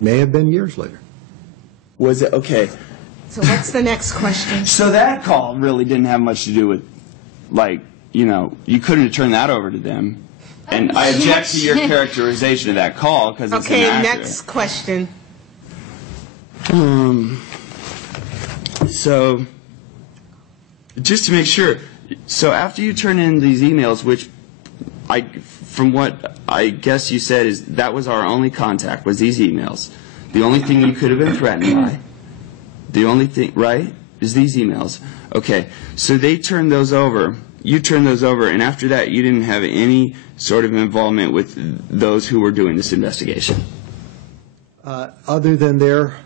may have been years later. Was it? Okay. So what's the next question? So that call really didn't have much to do with, like, you know, you couldn't have turned that over to them. And I object to your characterization of that call because it's inaccurate. Next question. So, just to make sure, so after you turn in these emails, which from what I guess you said is that was our only contact, was these emails. The only thing you could have been threatened by, the only thing, right, is these emails. Okay, so they turned those over. You turned those over, and after that, you didn't have any sort of involvement with those who were doing this investigation. Other than they're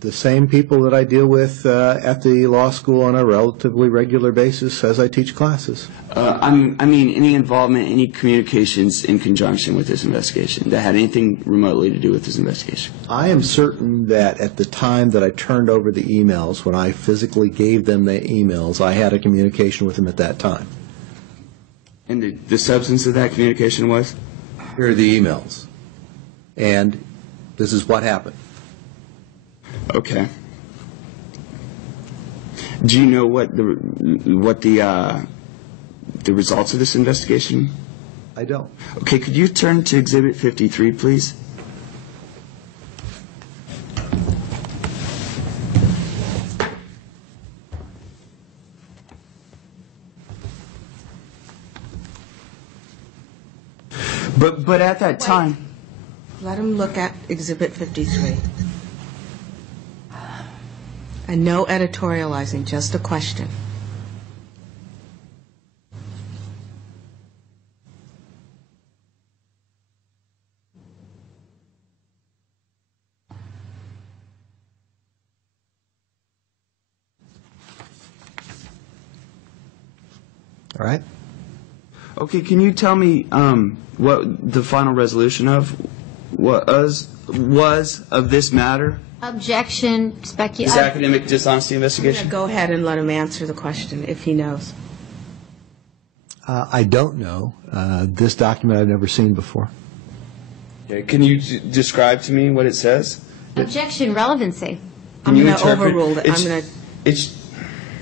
the same people that I deal with at the law school on a relatively regular basis as I teach classes. I mean, any involvement, any communications in conjunction with this investigation that had anything remotely to do with this investigation? I am certain that at the time that I turned over the emails, when I physically gave them the emails, I had a communication with them at that time. And the substance of that communication was? Here are the emails. And this is what happened. Okay. Do you know what the results of this investigation? I don't. Okay, could you turn to Exhibit 53, please? But at that time... Let him look at Exhibit 53. And no editorializing, just a question. All right. Okay, can you tell me what the final resolution of was of this matter? Objection. This academic dishonesty investigation? Go ahead and let him answer the question if he knows. I don't know. This document I've never seen before. Okay, can you describe to me what it says? Objection. Relevancy. I'm going to overrule it.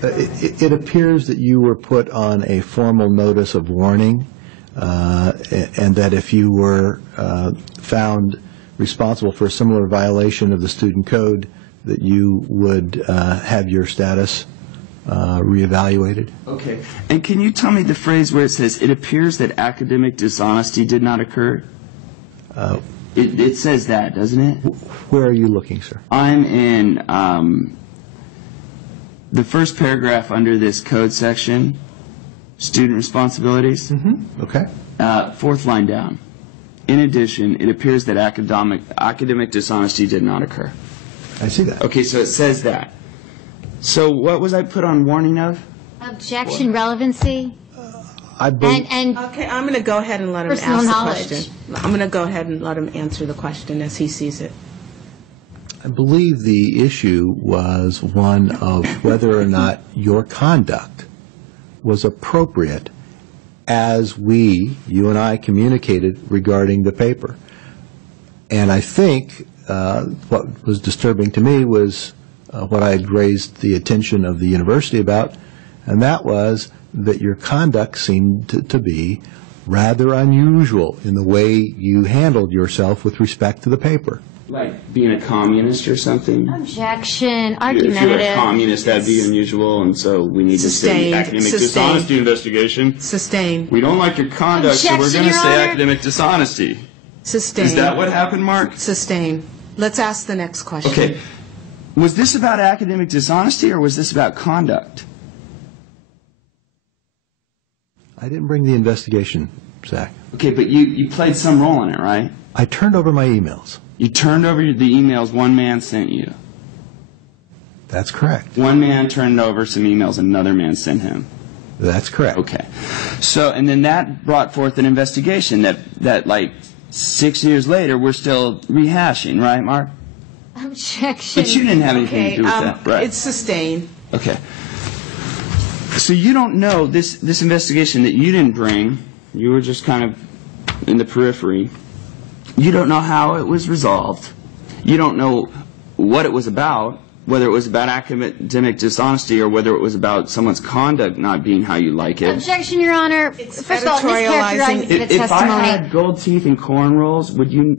It appears that you were put on a formal notice of warning, and that if you were found responsible for a similar violation of the student code, that you would have your status reevaluated. Okay. And can you tell me the phrase where it says, it appears that academic dishonesty did not occur? It says that, doesn't it? Where are you looking, sir? I'm in the first paragraph under this code section, student responsibilities. Mm-hmm. Okay. Fourth line down. In addition, it appears that academic dishonesty did not occur. I see that. Okay, so it says that. So what was I put on warning of? Objection. Relevancy. Okay, I'm going to go ahead and let him personal ask knowledge. the question. I'm going to go ahead and let him answer the question as he sees it. I believe the issue was one of whether or not your conduct was appropriate as you and I communicated regarding the paper. And I think what was disturbing to me was what I had raised the attention of the university about, and that was that your conduct seemed to be rather unusual in the way you handled yourself with respect to the paper. Like being a communist or something? Objection. If Argumentative. you're a communist, that'd be unusual, and so we need to say academic dishonesty investigation. Sustained. We don't like your conduct, so we're Objection, going to Your say Honor. academic dishonesty. Sustained. Is that what happened, Mark? Sustained. Let's ask the next question. Okay. Was this about academic dishonesty, or was this about conduct? I didn't bring the investigation, Zach. Okay, but you played some role in it, right? I turned over my emails. You turned over the emails one man sent you. That's correct. One man turned over some emails another man sent him. That's correct. Okay. So, and then that brought forth an investigation that like 6 years later we're still rehashing, right, Mark? Objection. But you didn't have anything to do with that, right? It's sustained. Okay. So you don't know this investigation that you didn't bring, you were just kind of in the periphery. You don't know how it was resolved. you don't know what it was about, whether it was about academic dishonesty or whether it was about someone's conduct not being how you like it. Objection, Your Honor. It's First of all, editorializing. mischaracterizing the If I testimony. had gold teeth and cornrows, would you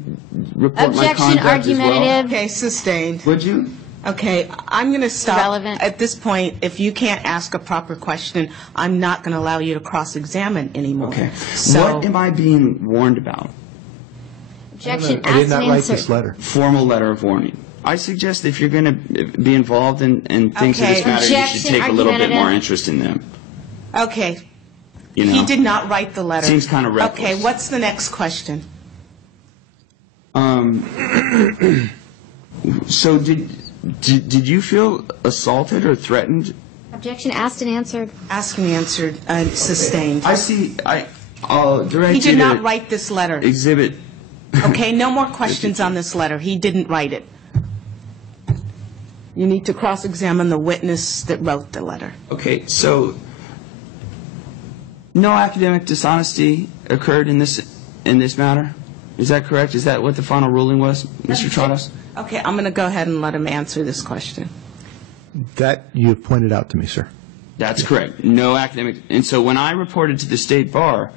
report my Objection, conduct as well? argumentative. Okay, sustained. Would you? Okay, I'm going to stop. Irrelevant. At this point, if you can't ask a proper question, I'm not going to allow you to cross-examine anymore. Okay. So, What am I being warned about? Objection, I did asked not and write this answered. letter. Formal letter of warning. I suggest if you're going to be involved in things of Okay. this matter, you should Objection, take a little bit more argumentative. interest in them. okay, You know? he did not write the letter. Seems kind of reckless. Okay, what's the next question? So did you feel assaulted or threatened? Objection, asked and answered. Asked and answered, sustained. I see. I'll direct He you did to not write this letter. exhibit. Okay, no more questions on this letter. He didn't write it. You need to cross-examine the witness that wrote the letter. Okay, so no academic dishonesty occurred in this matter. Is that correct? Is that what the final ruling was, Mr. Trotos? Okay, I'm going to go ahead and let him answer this question. That you have pointed out to me, sir. That's correct. No academic. And so when I reported to the State Bar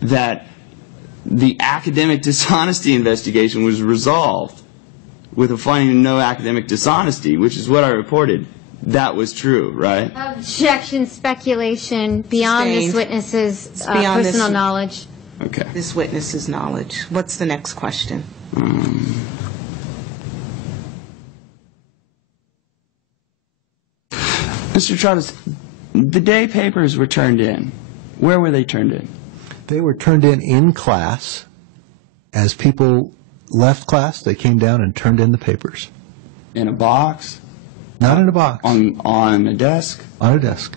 that the academic dishonesty investigation was resolved with a finding of no academic dishonesty, which is what I reported, that was true, right? Objection, speculation, beyond this Sustained. witness's It's beyond this- personal knowledge. Okay. This witness's knowledge. What's the next question? Mr. Trotos, the day papers were turned in. Where were they turned in? They were turned in class. As people left class, they came down and turned in the papers. In a box? Not in a box. On a desk? On a desk.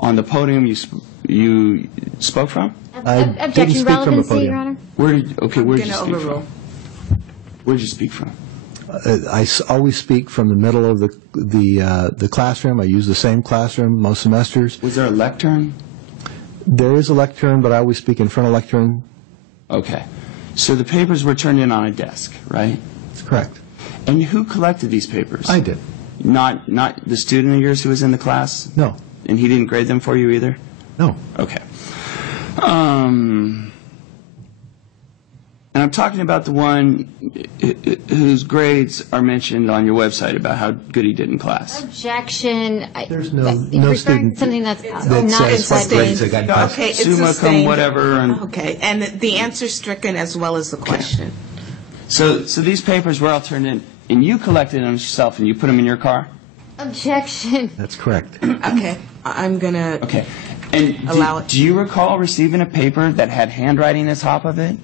On the podium you spoke from? I didn't Objection, speak from a relevancy, podium. Your Honor. Where did you I'm speak gonna overrule. from? Where did you speak from? Always speak from the middle of the classroom. I use the same classroom most semesters. Was there a lectern? There is a lectern, but I always speak in front of lectern. Okay. So the papers were turned in on a desk, right? That's correct. And who collected these papers? I did. Not the student of yours who was in the class? No. And he didn't grade them for you either? No. Okay. And I'm talking about the one whose grades are mentioned on your website about how good he did in class. Objection. There's no referring student to something that's that not says what inside grades the... they got in class. Okay, it's Summa cum sustained. whatever. And Okay, and the answer's stricken as well as the question. so these papers were all turned in, and you collected them yourself, and you put them in your car? Objection. That's correct. Okay, I'm going to, Okay. And Allow it. do you recall receiving a paper that had handwriting at the top of it?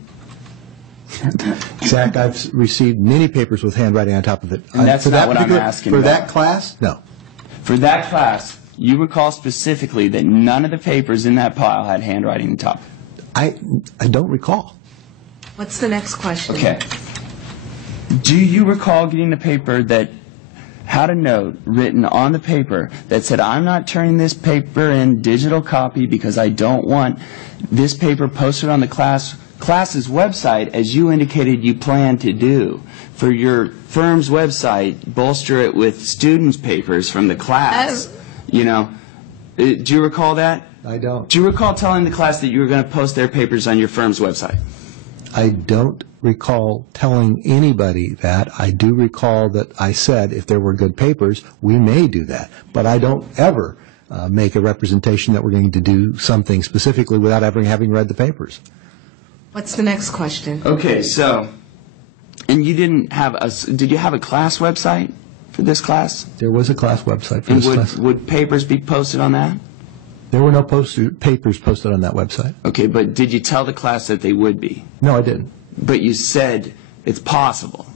Zach, I've received many papers with handwriting on top of it. And that's For not that what I'm particular- asking For about. that class? No. For that class, you recall specifically that none of the papers in that pile had handwriting at the top. I don't recall. what's the next question? Okay. Do you recall getting a paper that had a note written on the paper that said, I'm not turning this paper in digital copy because I don't want this paper posted on the class's website as you indicated you plan to do? For your firm's website, bolster it with students' papers from the class. You know, do you recall that? I don't. Do you recall telling the class that you were going to post their papers on your firm's website? I don't recall telling anybody that. I do recall that I said if there were good papers, we may do that. But I don't ever make a representation that we're going to do something specifically without ever having read the papers. What's the next question? Okay, so, and you didn't have did you have a class website for this class? There was a class website for And this class. would papers be posted on that? There were no papers posted on that website. Okay, but did you tell the class that they would be? No, I didn't. But you said it's possible.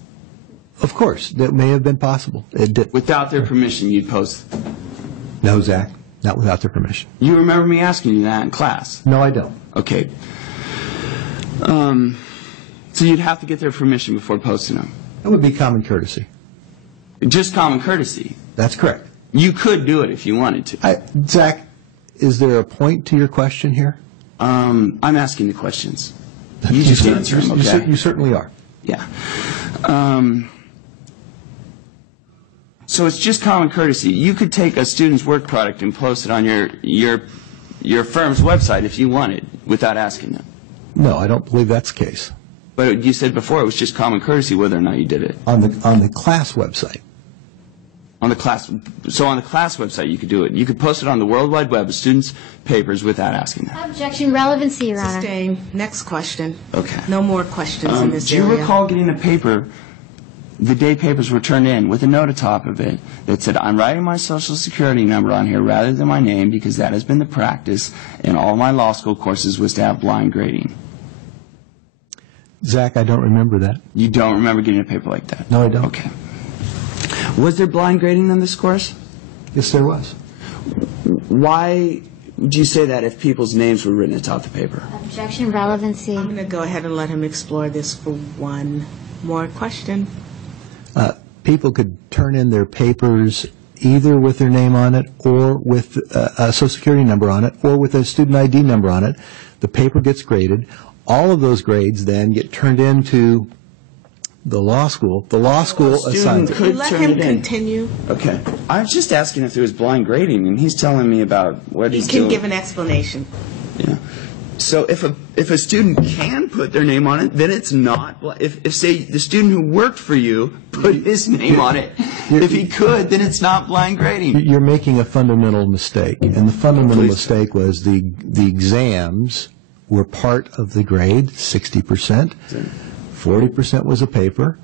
Of course, that may have been possible. It did. Without their permission, you'd post. No, Zach, not without their permission. You remember me asking you that in class? No, I don't. Okay. So you'd have to get their permission before posting them. That would be common courtesy. Just common courtesy. That's correct. You could do it if you wanted to. Zach, is there a point to your question here? I'm asking the questions. You just answer them, okay? You certainly are. Yeah. So it's just common courtesy. You could take a student's work product and post it on your firm's website if you wanted, without asking them. No, I don't believe that's the case. But you said before it was just common courtesy whether or not you did it. On the class website. On the class website you could do it. You could post it on the World Wide Web of students' papers without asking them. Objection, relevancy, Your Honor. Sustained. Next question. Okay. No more questions in this Do you area. recall getting a paper, the day papers were turned in, with a note atop of it that said, I'm writing my Social Security number on here rather than my name because that has been the practice in all my law school courses was to have blind grading? Zach, I don't remember that. You don't remember getting a paper like that? No, I don't. Okay. Was there blind grading on this course? Yes, there was. Why do you say that if people's names were written atop the paper? Objection, relevancy. I'm going to go ahead and let him explore this for one more question. People could turn in their papers either with their name on it or with a Social Security number on it or with a student ID number on it. The paper gets graded. All of those grades then get turned into the law school. The law school assigns it. Could You let turn him it in. continue. Okay. I was just asking if there was blind grading, and he's telling me about what He he's can doing. give an explanation. Yeah. So if a student can put their name on it, then it's not. If say the student who worked for you put his name on it, if he could, then it's not blind grading. You're making a fundamental mistake, and the fundamental Please. mistake was the exams were part of the grade, 60%. 40% was a paper.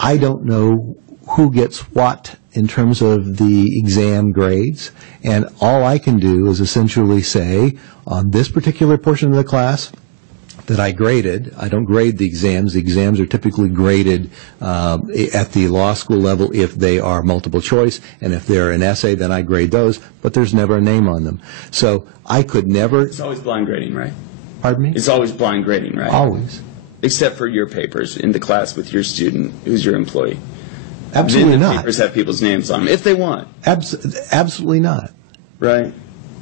I don't know who gets what in terms of the exam grades, and all I can do is essentially say, on this particular portion of the class that I graded, I don't grade the exams. The exams are typically graded at the law school level if they are multiple choice, and if they're an essay, then I grade those, but there's never a name on them. So I could never, It's always blind grading, right? pardon me? It's always blind grading, right? Always. Except for your papers in the class with your student who's your employee. Absolutely Then the not. papers have people's names on them, if they want, Absolutely not. right?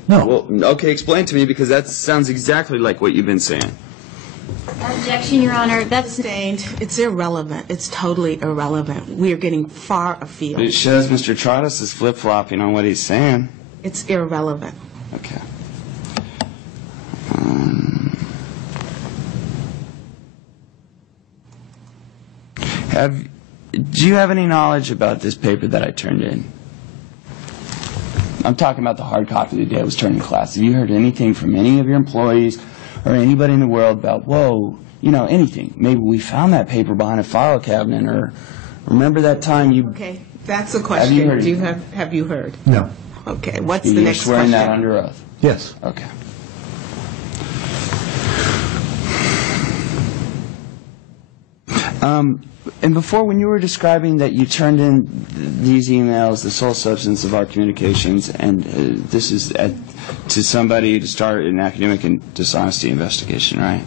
No. Well, okay, explain to me, because that sounds exactly like what you've been saying. Objection, Your Honor. That's Sustained. It's irrelevant. It's totally irrelevant. We are getting far afield. It shows Mr. Trottis is flip-flopping on what he's saying. It's irrelevant. Okay. Do you have any knowledge about this paper that I turned in? I'm talking about the hard copy the day I was turning class. Have you heard anything from any of your employees or anybody in the world about, whoa, anything? Maybe we found that paper behind a file cabinet, or remember that time you... Okay, that's a question. Have you heard Do you anything? have you heard? No. Okay, what's the You're next swearing question? that under oath? Yes. Okay. And before, when you were describing that you turned in these emails, the sole substance of our communications, and this is to somebody to start an academic and dishonesty investigation, right?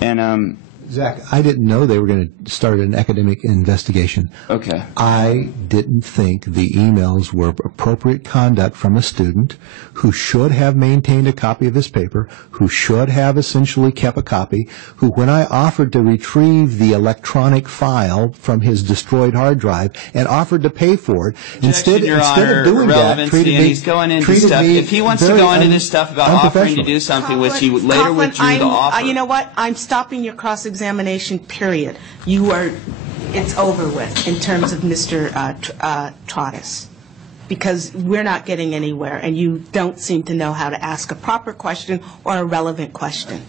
And Zach, I didn't know they were going to start an academic investigation. okay. I didn't think the emails were appropriate conduct from a student who should have maintained a copy of his paper, who should have essentially kept a copy, who, when I offered to retrieve the electronic file from his destroyed hard drive and offered to pay for it, instead Your of Honor, doing that, relevancy, treated and me, he's going into treated stuff. me If he wants to very go into this stuff about offering to unprofessionally. do something, which he later Coughlin, withdrew the offer. You know what? I'm stopping your cross-examination, period. It's over with in terms of Mr. Trottis, because we're not getting anywhere, and you don't seem to know how to ask a proper question or a relevant question.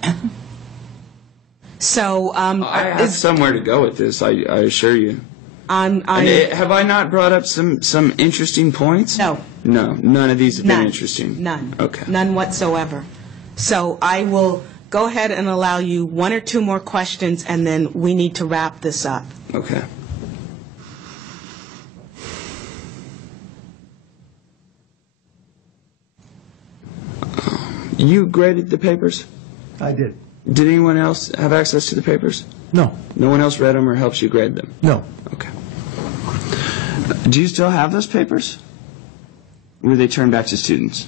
So, I have somewhere to go with this, I assure you. And have I not brought up some interesting points? No. No, none of these have None. been interesting. None. Okay. None whatsoever. So I will go ahead and allow you one or two more questions, and then we need to wrap this up. Okay. You graded the papers? I did. Did anyone else have access to the papers? No. No one else read them or helps you grade them? No. Okay. Do you still have those papers? Or were they turned back to students?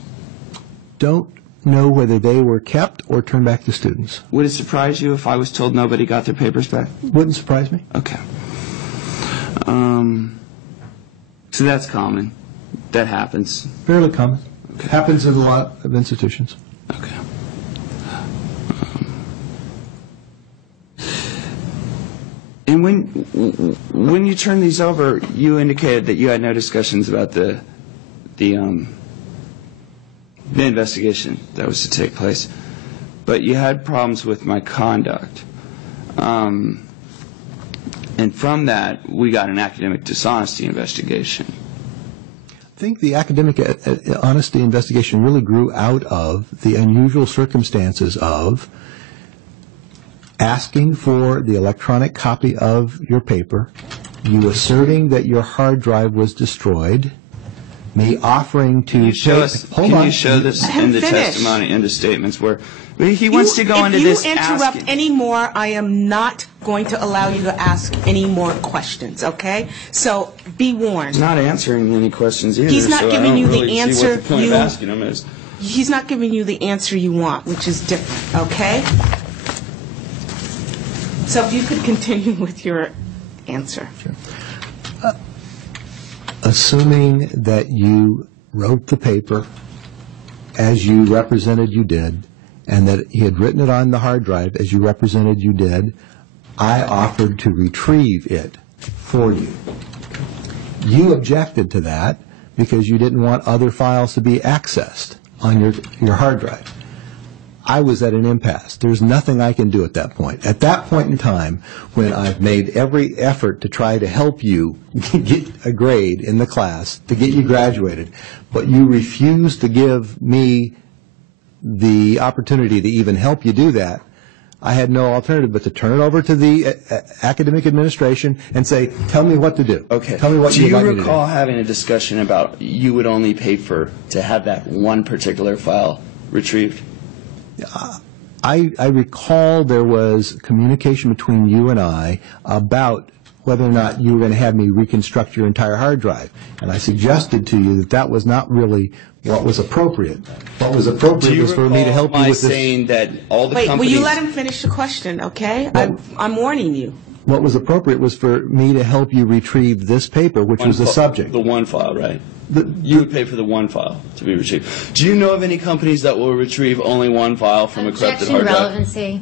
Don't know whether they were kept or turned back to students. Would it surprise you if I was told nobody got their papers back? Wouldn't surprise me. Okay. So that's common. That happens. Fairly common. Happens in a lot of institutions. Okay. And when you turn these over, you indicated that you had no discussions about the investigation that was to take place, but you had problems with my conduct. And from that, we got an academic dishonesty investigation. I think the academic honesty investigation really grew out of the unusual circumstances of asking for the electronic copy of your paper, you asserting that your hard drive was destroyed, me offering to Can you show this in the finished. testimony, in the statements where he wants to go into this? If you interrupt any more, I am not going to allow you to ask any more questions, okay? So be warned. He's not answering any questions either. He's not so giving I don't you the really answer see what the point you- of asking him is. He's not giving you the answer you want, which is different, okay? So if you could continue with your answer. Assuming that you wrote the paper as you represented you did, and that he had written it on the hard drive as you represented you did, I offered to retrieve it for you. You objected to that because you didn't want other files to be accessed on your hard drive. I was at an impasse. There's nothing I can do at that point. At that point in time, when I've made every effort to try to help you get a grade in the class, to get you graduated, but you refuse to give me the opportunity to even help you do that, I had no alternative but to turn it over to the academic administration and say, tell me what to do. Okay. Tell me what do you'd you like me to do. recall having a discussion about you would only pay to have that one particular file retrieved? I recall there was communication between you and I about whether or not you were going to have me reconstruct your entire hard drive. And I suggested to you that that was not really what was appropriate. What was appropriate was for me to help you with this. Saying that all the Wait, will companies... you let him finish the question, okay? I'm warning you. What was appropriate was for me to help you retrieve this paper, which was the subject. The one file, right? You would pay for the one file to be retrieved. Do you know of any companies that will retrieve only one file from a corrupted Objection, hard drive? relevancy.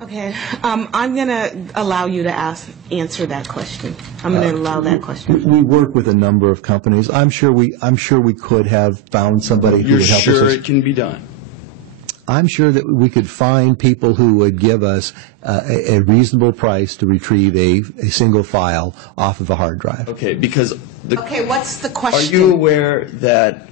Okay, I'm going to allow you to answer that question. I'm going to allow that question. We work with a number of companies. I'm sure we could have found somebody who You're would help us. sure it can be done? I'm sure that we could find people who would give us a reasonable price to retrieve a single file off of a hard drive. Okay, because Okay, what's the are question? you aware that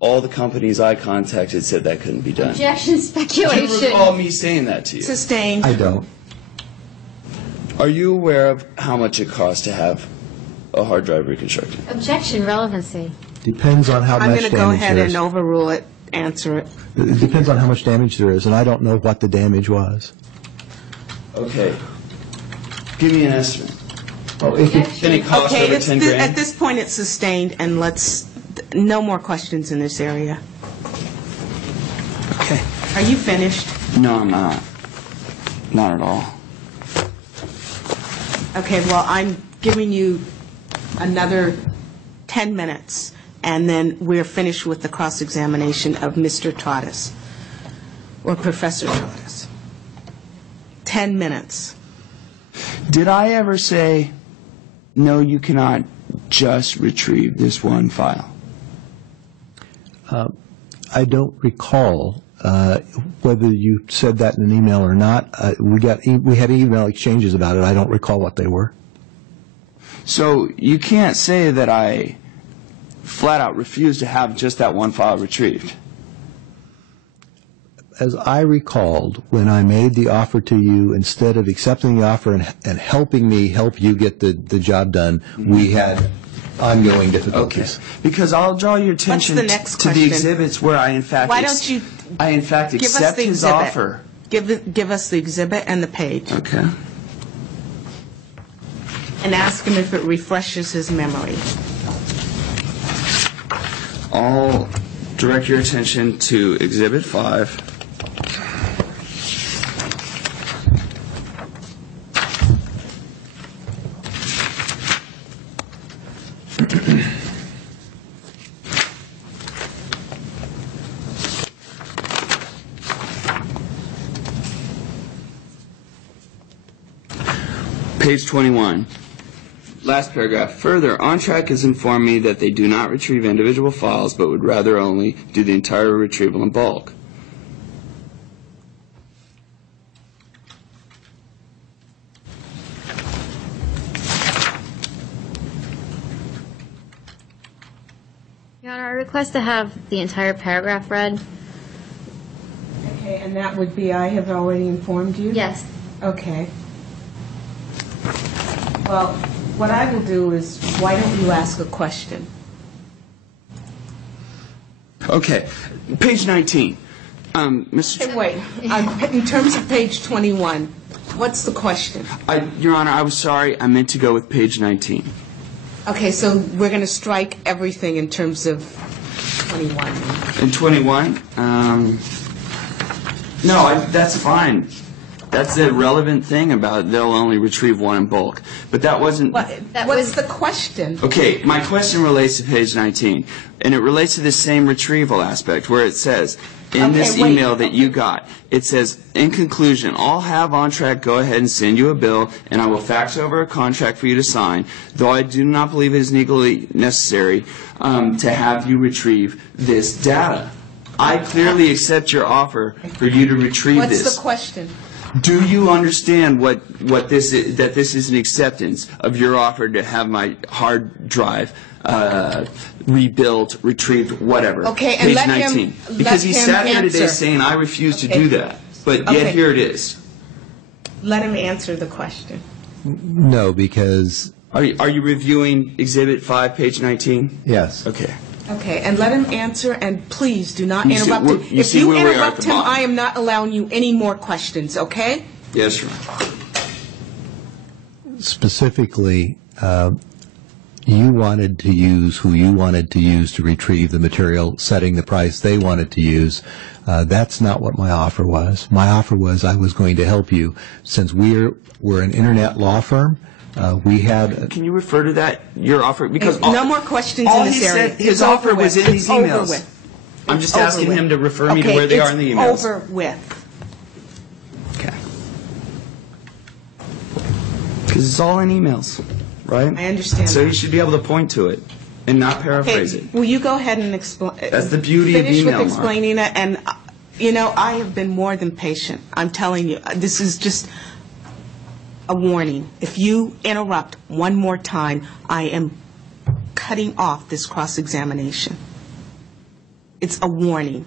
all the companies I contacted said that couldn't be done? Objection, Do you speculation. recall me saying that to you? Sustained. I don't. Are you aware of how much it costs to have a hard drive reconstructed? Objection, relevancy. Depends on how I'm much going to go damage ahead there and is. overrule it, answer it. It depends on how much damage there is, and I don't know what the damage was. Okay. Give me an estimate. Objection. Can it cost Okay, over 10 grand? at this point, it's sustained, and no more questions in this area. Okay. Are you finished? No, I'm not. Not at all. Okay, well, I'm giving you another 10 minutes, and then we're finished with the cross-examination of Mr. Trottis, or Professor Trottis. 10 minutes. Did I ever say, no, you cannot just retrieve this one file? I don't recall whether you said that in an email or not. We had email exchanges about it. I don't recall what they were. So you can't say that I flat out refused to have just that one file retrieved. As I recalled, when I made the offer to you, instead of accepting the offer and helping me help you get the job done, we had ongoing difficulties. Because I'll draw your attention the next to the question? exhibits where I in fact Why don't you give us accept the his exhibit? offer. Give us the exhibit and the page, Okay. and ask him if it refreshes his memory. I'll direct your attention to Exhibit 5. Page 21. Last paragraph. Further, OnTrack has informed me that they do not retrieve individual files, but would rather only do the entire retrieval in bulk. Your Honor, I request to have the entire paragraph read. Okay, and that would be, I have already informed you? Yes. Okay. Well, what I will do is, why don't you ask a question? Okay. Page 19. Mr. Hey, wait, in terms of page 21, what's the question? Your Honor, I was sorry. I meant to go with page 19. Okay, so we're going to strike everything in terms of 21. In 21? No, that's fine. That's the relevant thing about they'll only retrieve one in bulk. But that wasn't... What's the question? Okay, my question relates to page 19, and it relates to the same retrieval aspect, where it says, in this email that you got, it says, in conclusion, I'll have OnTrack go ahead and send you a bill, and I will fax over a contract for you to sign, though I do not believe it is legally necessary to have you retrieve this data. I clearly accept your offer for you to retrieve this. What's the question? Do you understand what this is, that this is an acceptance of your offer to have my hard drive rebuilt, retrieved, whatever? Okay, and page let 19. him Because he sat here today answer. saying I refuse to Okay. do that, but yet Okay. here it is. Let him answer the question. No, because, Are you reviewing Exhibit 5, page 19? yes. Okay. Okay, and let him answer, and please do not You see interrupt where- him. you If see you where we are at interrupt the him, bottom. I am not allowing you any more questions, okay? Yes, Your Honor. Specifically, you wanted to use who you wanted to use to retrieve the material, setting the price they wanted to use. That's not what my offer was. My offer was I was going to help you. Since we're an internet law firm, we had... Can you refer to that, your offer? Because No more questions all in this he area. said, his It's over offer was with. in these It's over emails. with. I'm It's just asking over with. him to refer me to Okay, where they are in the emails. It's over with. Okay. Because it's all in emails, right? I understand So that. you should be able to point to it and not paraphrase Okay, it. will you go ahead and explain? That's the beauty of Finish email, with Mark. explaining it, and, I have been more than patient. I'm telling you, this is just a warning. If you interrupt one more time, I am cutting off this cross-examination. It's a warning.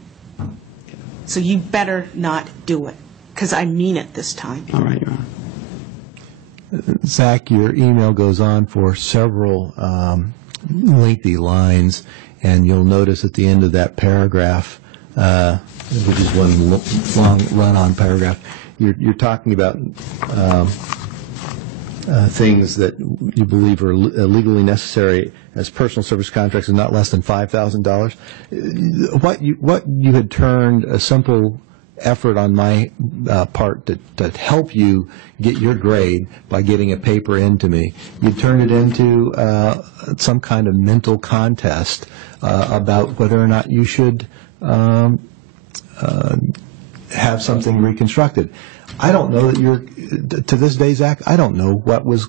So you better not do it, because I mean it this time. All right, Your Honor. Zach, your email goes on for several lengthy lines, and you'll notice at the end of that paragraph, which is one long run-on paragraph, you're talking about things that you believe are legally necessary as personal service contracts and not less than $5,000. What you had turned a simple effort on my part to help you get your grade by getting a paper into me. You turned it into some kind of mental contest about whether or not you should have something reconstructed. I don't know that to this day, Zach, I don't know what was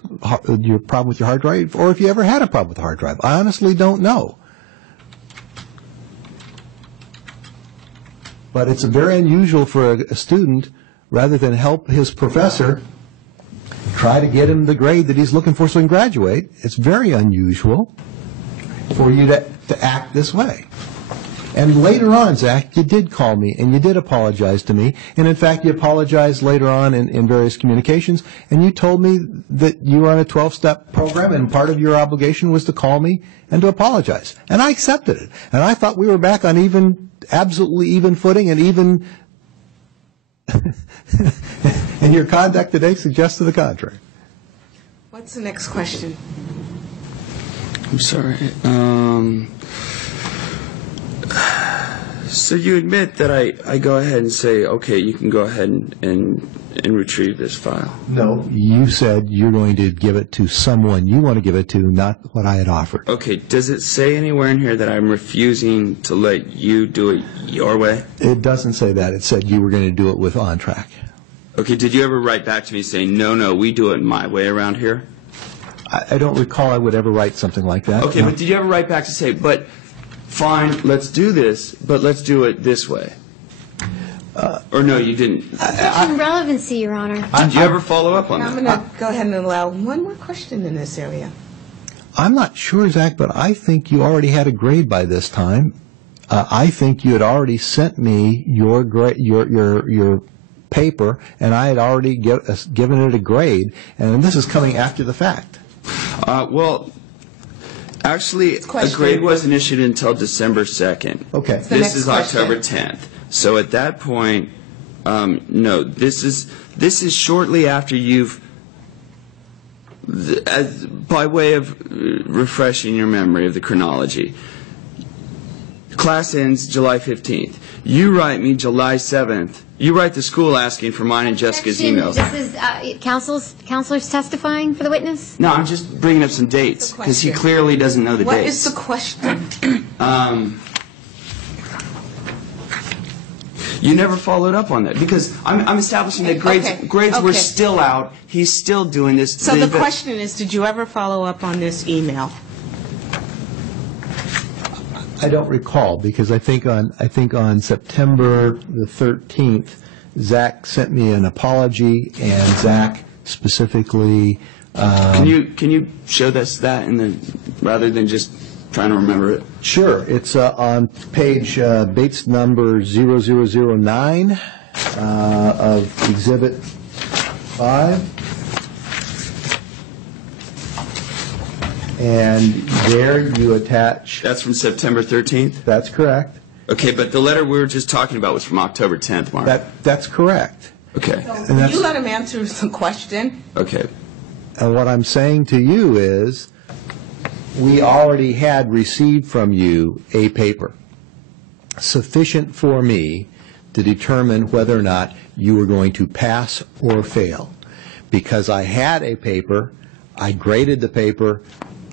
your problem with your hard drive or if you ever had a problem with the hard drive. I honestly don't know. But it's very unusual for a student, rather than help his professor, try to get him the grade that he's looking for so he can graduate. It's very unusual for you to act this way. And later on, Zach, you did call me and you did apologize to me. And in fact, you apologized later on in various communications. And you told me that you were on a 12-step program and part of your obligation was to call me and to apologize. And I accepted it. And I thought we were back on absolutely even footing and even, and your conduct today suggests to the contrary. What's the next question? I'm sorry. So you admit that I go ahead and say, okay, you can go ahead and retrieve this file. No, you said you're going to give it to someone you want to give it to, not what I had offered. Okay, does it say anywhere in here that I'm refusing to let you do it your way? It doesn't say that. It said you were going to do it with OnTrack. Okay, did you ever write back to me saying, no, we do it my way around here? I don't recall I would ever write something like that. Okay, No. but did you ever write back to say, but fine, let's do this, but let's do it this way? Or no, you didn't? Objection relevancy, Your Honor. Did you ever follow up on I'm that? going to go ahead and allow one more question in this area. I'm not sure, Zach, but I think you already had a grade by this time. I think you had already sent me your paper, and I had already given it a grade, and this is coming after the fact. Well, actually, a question. grade wasn't issued until December 2nd. Okay. The This next is question. October 10th. So at that point, no, this is shortly after you've, by way of refreshing your memory of the chronology, class ends July 15th. You write me July 7th. You write the school asking for mine and Jessica's Objection. emails. This is counselors testifying for the witness? No, I'm just bringing up some dates because he question. clearly doesn't know the What dates. is the question? You never followed up on that because I'm establishing that grades Okay, were okay. still out. He's still doing this. So the question is, did you ever follow up on this email? I don't recall, because I think on September the 13th, Zach sent me an apology, and Zach specifically. Can you show us that rather than just trying to remember it? Sure, it's on page Bates number 0009 of Exhibit 5. And there you attach, That's from September 13th? that's correct. Okay, but the letter we were just talking about was from October 10th, Mark. That's correct. Okay. And that's, You let him answer the question. Okay. and what I'm saying to you is, we already had received from you a paper sufficient for me to determine whether or not you were going to pass or fail. Because I had a paper, I graded the paper,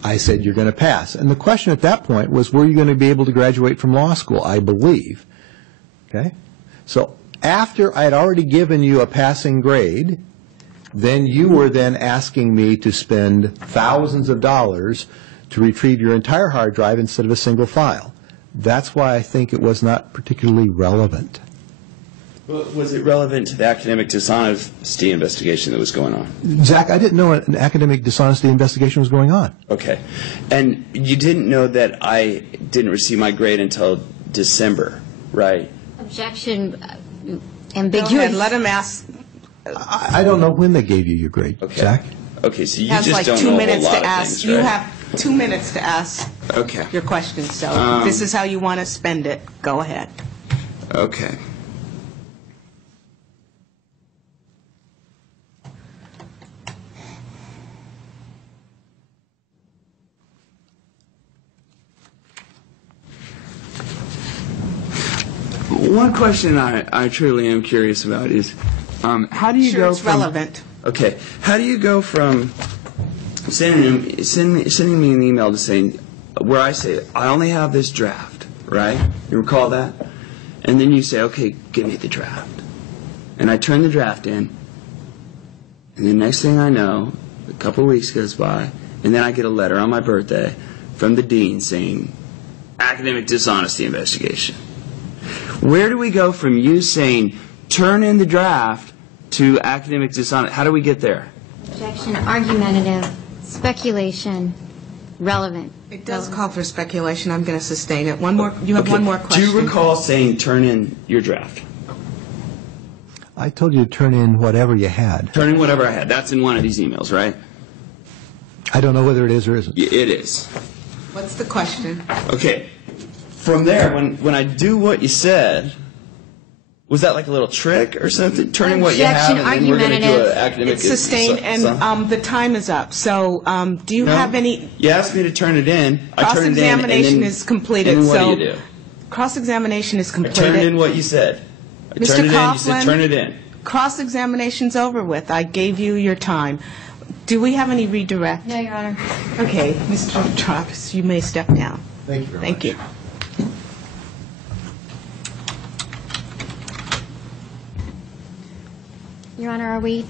I said you're going to pass. And the question at that point was, were you going to be able to graduate from law school, I believe. Okay? So after I had already given you a passing grade, then you were then asking me to spend thousands of dollars to retrieve your entire hard drive instead of a single file. That's why I think it was not particularly relevant. Well, was it relevant to the academic dishonesty investigation that was going on? Zach, I didn't know an academic dishonesty investigation was going on. Okay. And you didn't know that I didn't receive my grade until December, right? Objection Go ambiguous. ahead, let him ask. I don't know when they gave you your grade, Okay. Zach. Okay, so you Has just like don't 2 know a minutes whole lot to of ask. things, You right? have 2 minutes to ask Okay. your question. So this is how you want to spend it. Go ahead. Okay. One question I truly am curious about is, how do you Sure, go it's from... relevant. Okay. How do you go from sending me an email to saying, where I say, I only have this draft, right? You recall that? And then you say, okay, give me the draft. And I turn the draft in, and the next thing I know, a couple of weeks goes by, and then I get a letter on my birthday from the dean saying, academic dishonesty investigation. Where do we go from you saying, turn in the draft, to academic dishonesty? How do we get there? Objection argumentative. Speculation. Relevant. It does call for speculation. I'm going to sustain it. One more. You have Okay. one more question. Do you recall saying, turn in your draft? I told you to turn in whatever you had. Turn in whatever I had. That's in one of these emails, right? I don't know whether it is or isn't. It is. What's the question? Okay. From there, when I do what you said, was that like a little trick or something? Turning what you have Objection, and then we're going to do an argumentative. academic... It's sustained, and the time is up. So do you No. have any... You asked me to turn it in. I turned it in, and Cross-examination then- is completed, And what so- do you do? Cross-examination is I turned in completed. what you said. I Mr. turned it in. You Coughlin? said turn it in. Cross-examination's over with. I gave you your time. Do we have any redirect? No, Your Honor. Okay, Mr. Trottis, you may step down. Thank you very Thank you. Your Honor, are we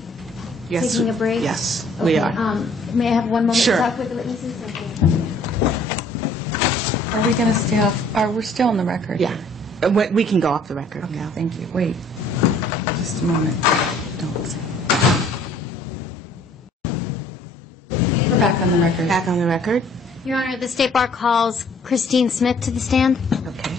Yes, taking a break? Yes, we Okay, are. May I have 1 moment Sure. to talk with the witnesses? Okay. Are we going to stay off, we're still on the record? Yeah. We can go off the record now. Thank you. Wait, just a moment. Don't say. We're back on the record. Back on the record? Your Honor, the State Bar calls Christine Smith to the stand. Okay.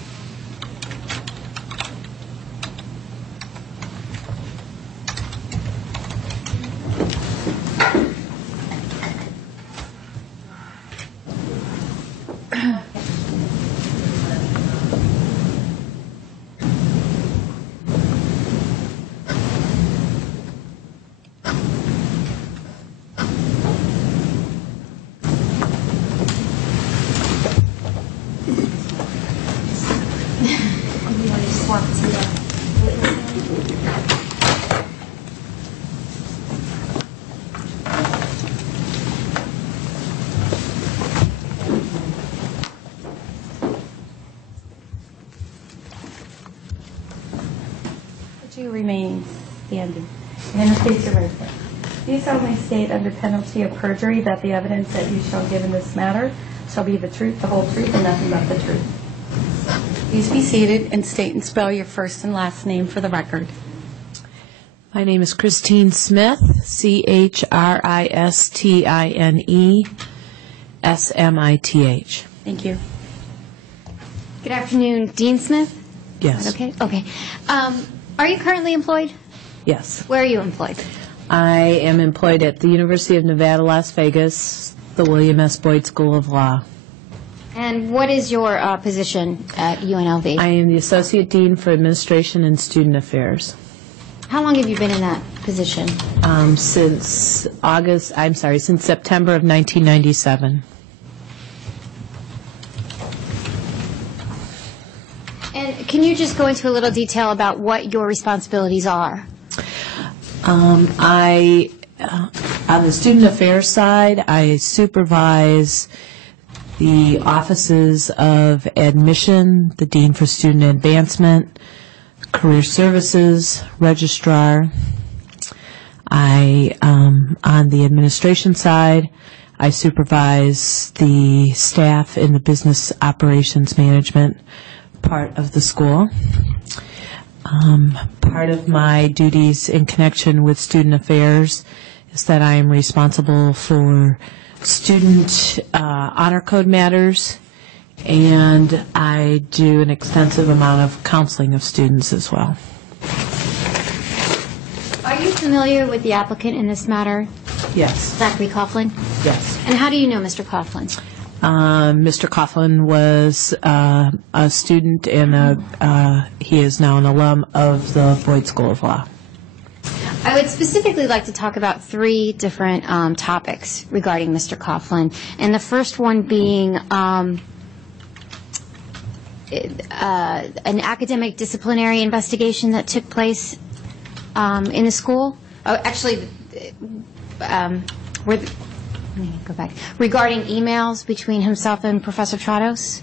You remain standing. And please your right foot. Do you solemnly state under penalty of perjury that the evidence that you shall give in this matter shall be the truth, the whole truth, and nothing but the truth? Please be seated and state and spell your first and last name for the record. My name is Christine Smith, Christine Smith. Thank you. Good afternoon, Dean Smith? Yes. Okay. Okay. Are you currently employed? Yes. Where are you employed? I am employed at the University of Nevada, Las Vegas, the William S. Boyd School of Law. And what is your position at UNLV? I am the Associate Dean for Administration and Student Affairs. How long have you been in that position? Since September of 1997. And can you just go into a little detail about what your responsibilities are? On the student affairs side, I supervise the offices of admission, the Dean for Student Advancement, Career Services, Registrar. On the administration side, I supervise the staff in the business operations management part of the school. Part of my duties in connection with student affairs is that I am responsible for student honor code matters, and I do an extensive amount of counseling of students as well. Are you familiar with the applicant in this matter, Yes. Zachary Coughlin? Yes. And how do you know Mr. Coughlin? Mr. Coughlin was a student and he is now an alum of the Boyd School of Law. I would specifically like to talk about 3 different topics regarding Mr. Coughlin, and the first one being an academic disciplinary investigation that took place in the school. Let me go back. Regarding emails between himself and Professor Trados?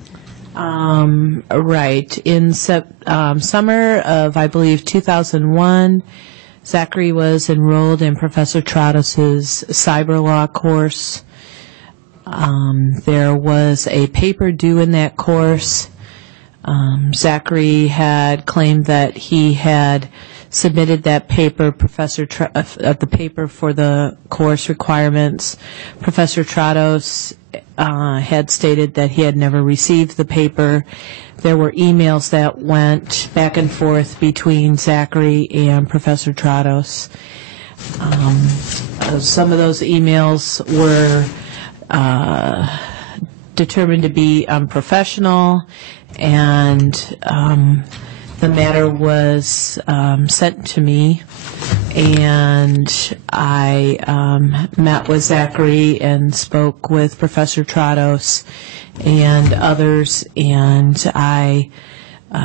Right. In summer of, I believe, 2001, Zachary was enrolled in Professor Trados's cyber law course. There was a paper due in that course. Zachary had claimed that he had submitted that paper, the paper for the course requirements. Professor Trados had stated that he had never received the paper. There were emails that went back and forth between Zachary and Professor Trados. Some of those emails were determined to be unprofessional, and the matter was sent to me, and I met with Zachary and spoke with Professor Trados and others, and I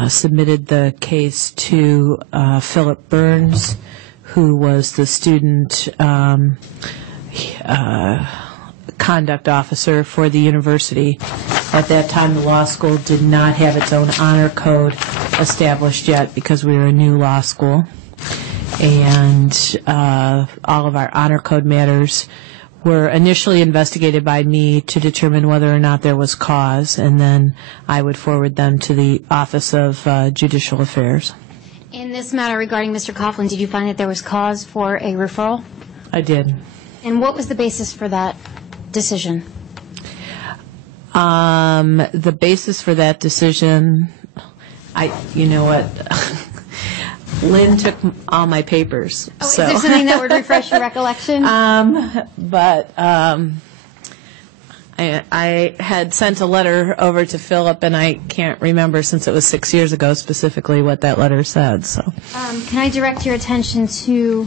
submitted the case to Philip Burns, who was the student conduct officer for the university. At that time, the law school did not have its own honor code established yet because we were a new law school. And all of our honor code matters were initially investigated by me to determine whether or not there was cause, and then I would forward them to the Office of Judicial Affairs. In this matter regarding Mr. Coughlin, did you find that there was cause for a referral? I did. And what was the basis for that decision? The basis for that decision, you know what? Lynn took all my papers. Oh, so. Is there something that would refresh your recollection? I had sent a letter over to Philip, and I can't remember, since it was 6 years ago, specifically what that letter said. So, can I direct your attention to?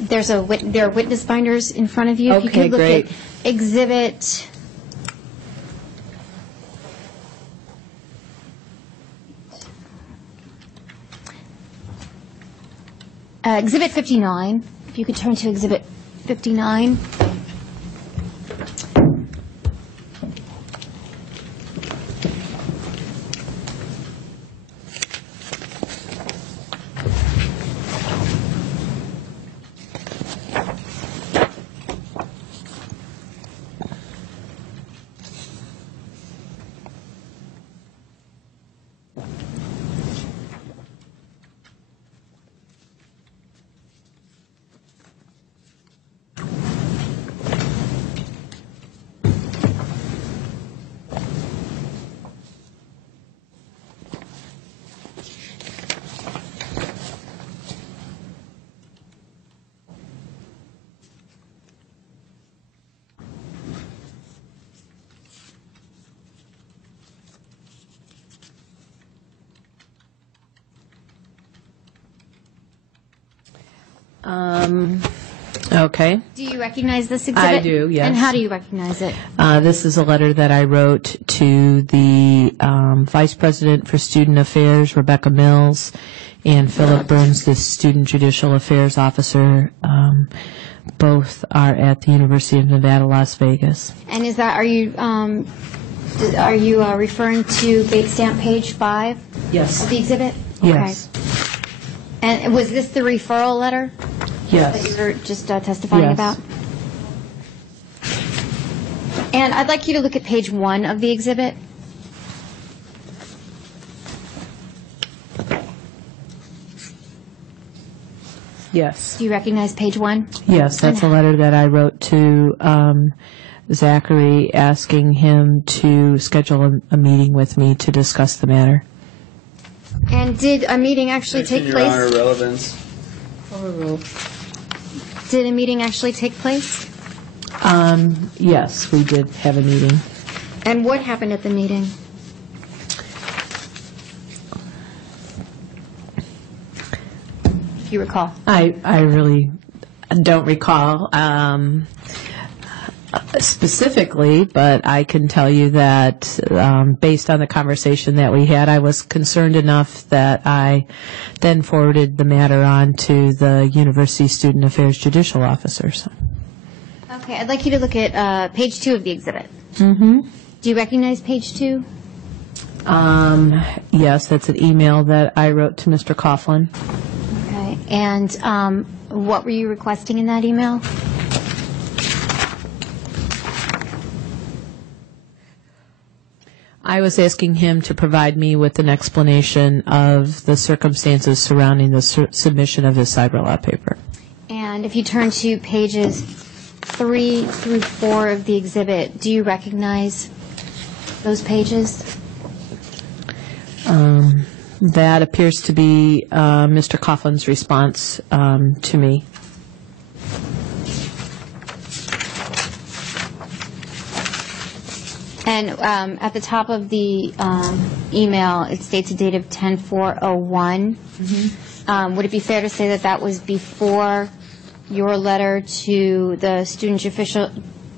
There are witness binders in front of you. If you Okay, could look great. at Exhibit. Exhibit 59. If you could turn to Exhibit 59. Okay. Do you recognize this exhibit? I do, yes. And how do you recognize it? This is a letter that I wrote to the Vice President for Student Affairs, Rebecca Mills, and Philip Burns, the Student Judicial Affairs Officer. Both are at the University of Nevada, Las Vegas. And are you referring to date stamp page 5 Yes. of the exhibit? Yes. Okay. And was this the referral letter that you Yes. were just testifying Yes. about? And I'd like you to look at page 1 of the exhibit. Yes. Do you recognize page 1? Yes, that's a letter that I wrote to Zachary asking him to schedule a meeting with me to discuss the matter. And did a meeting actually take Your Honor, place? relevance. Did a meeting actually take place? Yes, we did have a meeting. And what happened at the meeting? If you recall. I really don't recall specifically, but I can tell you that based on the conversation that we had, I was concerned enough that I then forwarded the matter on to the University Student Affairs Judicial Officers. Okay, I'd like you to look at page 2 of the exhibit. Mm-hmm. Do you recognize page 2? Yes, that's an email that I wrote to Mr. Coughlin. Okay, and what were you requesting in that email? I was asking him to provide me with an explanation of the circumstances surrounding the submission of his cyber law paper. And if you turn to pages 3 through 4 of the exhibit, do you recognize those pages? That appears to be Mr. Coughlin's response to me. And at the top of the email, it states a date of 10/4/01. Would it be fair to say that that was before your letter to the Student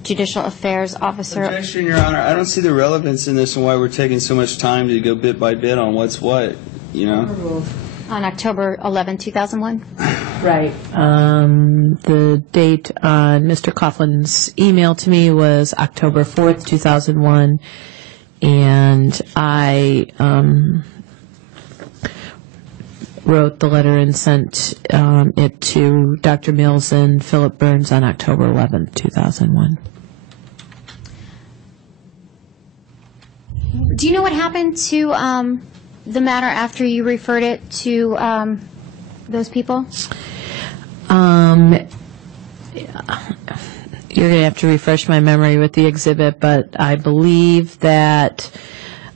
Judicial Affairs Officer. Objection, Your Honor. I don't see the relevance in this and why we're taking so much time to go bit by bit on what's what, you know? On October 11, 2001? Right. The date on Mr. Coughlin's email to me was October 4th, 2001, and I wrote the letter and sent it to Dr. Mills and Philip Burns on October 11th, 2001. Do you know what happened to the matter after you referred it to those people? You're going to have to refresh my memory with the exhibit, but I believe that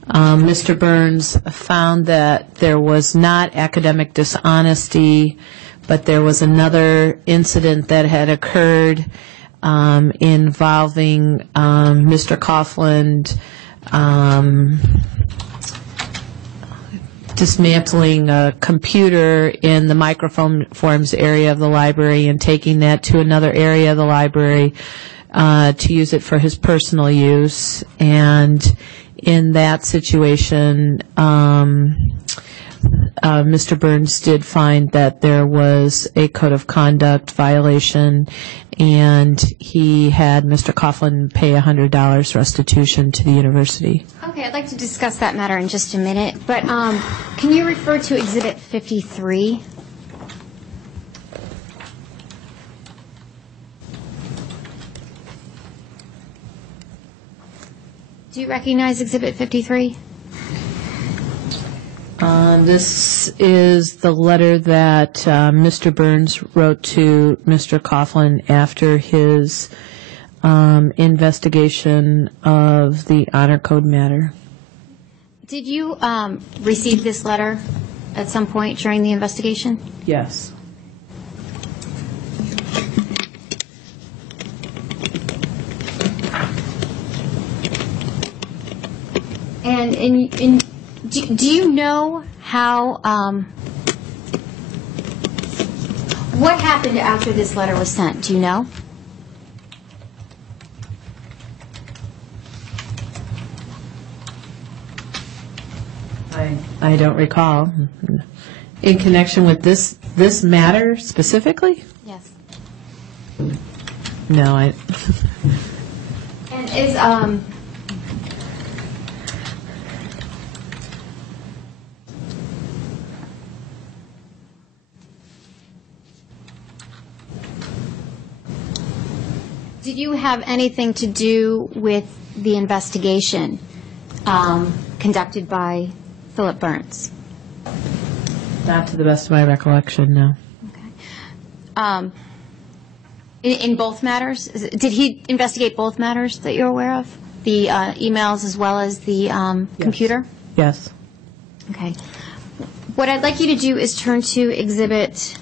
Mr. Burns found that there was not academic dishonesty, but there was another incident that had occurred involving Mr. Coughlin dismantling a computer in the microforms area of the library and taking that to another area of the library to use it for his personal use. And in that situation, Mr. Burns did find that there was a code of conduct violation, and he had Mr. Coughlin pay $100 restitution to the university. Okay, I'd like to discuss that matter in just a minute, but can you refer to Exhibit 53? Do you recognize Exhibit 53? This is the letter that Mr. Burns wrote to Mr. Coughlin after his investigation of the honor code matter. Did you receive this letter at some point during the investigation? Yes. And do you know how, what happened after this letter was sent? Do you know? I don't recall. In connection with this matter specifically? Yes. No, I. And is did you have anything to do with the investigation conducted by Philip Burns? Not to the best of my recollection, no. Okay. In both matters? Did he investigate both matters that you're aware of? The emails as well as the computer? Yes. Okay. What I'd like you to do is turn to Exhibit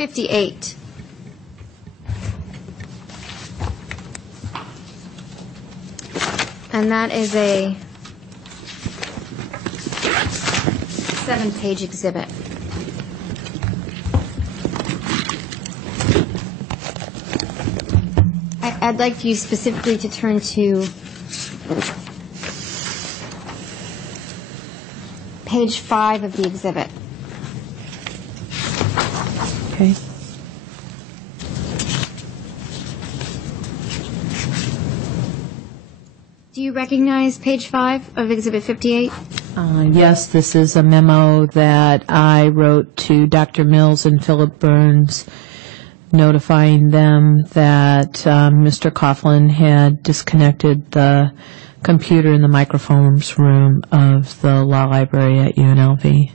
58. And that is a 7-page exhibit. I'd like you specifically to turn to page 5 of the exhibit. Okay. Do you recognize page 5 of Exhibit 58? Yes, this is a memo that I wrote to Dr. Mills and Philip Burns notifying them that Mr. Coughlin had disconnected the computer in the microforms room of the law library at UNLV.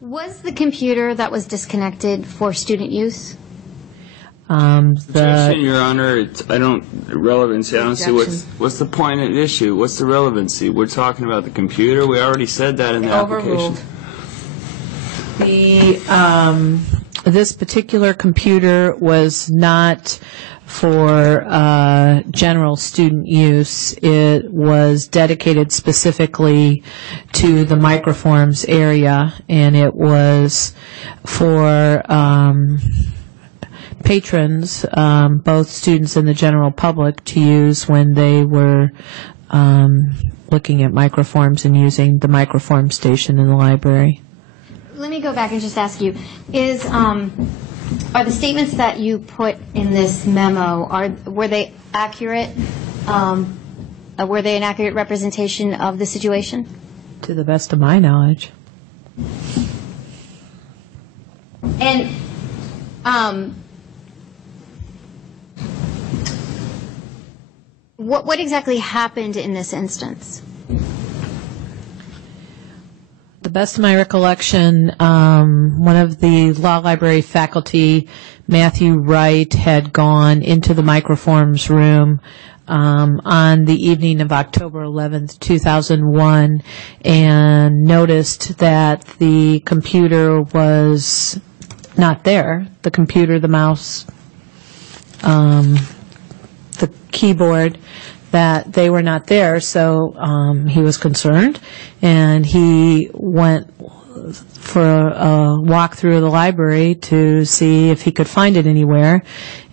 Was the computer that was disconnected for student use? Objection, Your Honor. Relevancy. I don't see what's the point at issue. What's the relevancy? We're talking about the computer. We already said that in the application. This particular computer was not for general student use. It was dedicated specifically to the microforms area, and it was for patrons, both students and the general public, to use when they were looking at microforms and using the microform station in the library. Let me go back and just ask you, are the statements that you put in this memo, were they accurate? Were they an accurate representation of the situation? To the best of my knowledge. And what exactly happened in this instance? The best of my recollection, one of the law library faculty, Matthew Wright, had gone into the microforms room on the evening of October 11th, 2001, and noticed that the computer was not there. The computer, the mouse, the keyboard, that they were not there, so he was concerned, and he went for a walk through the library to see if he could find it anywhere,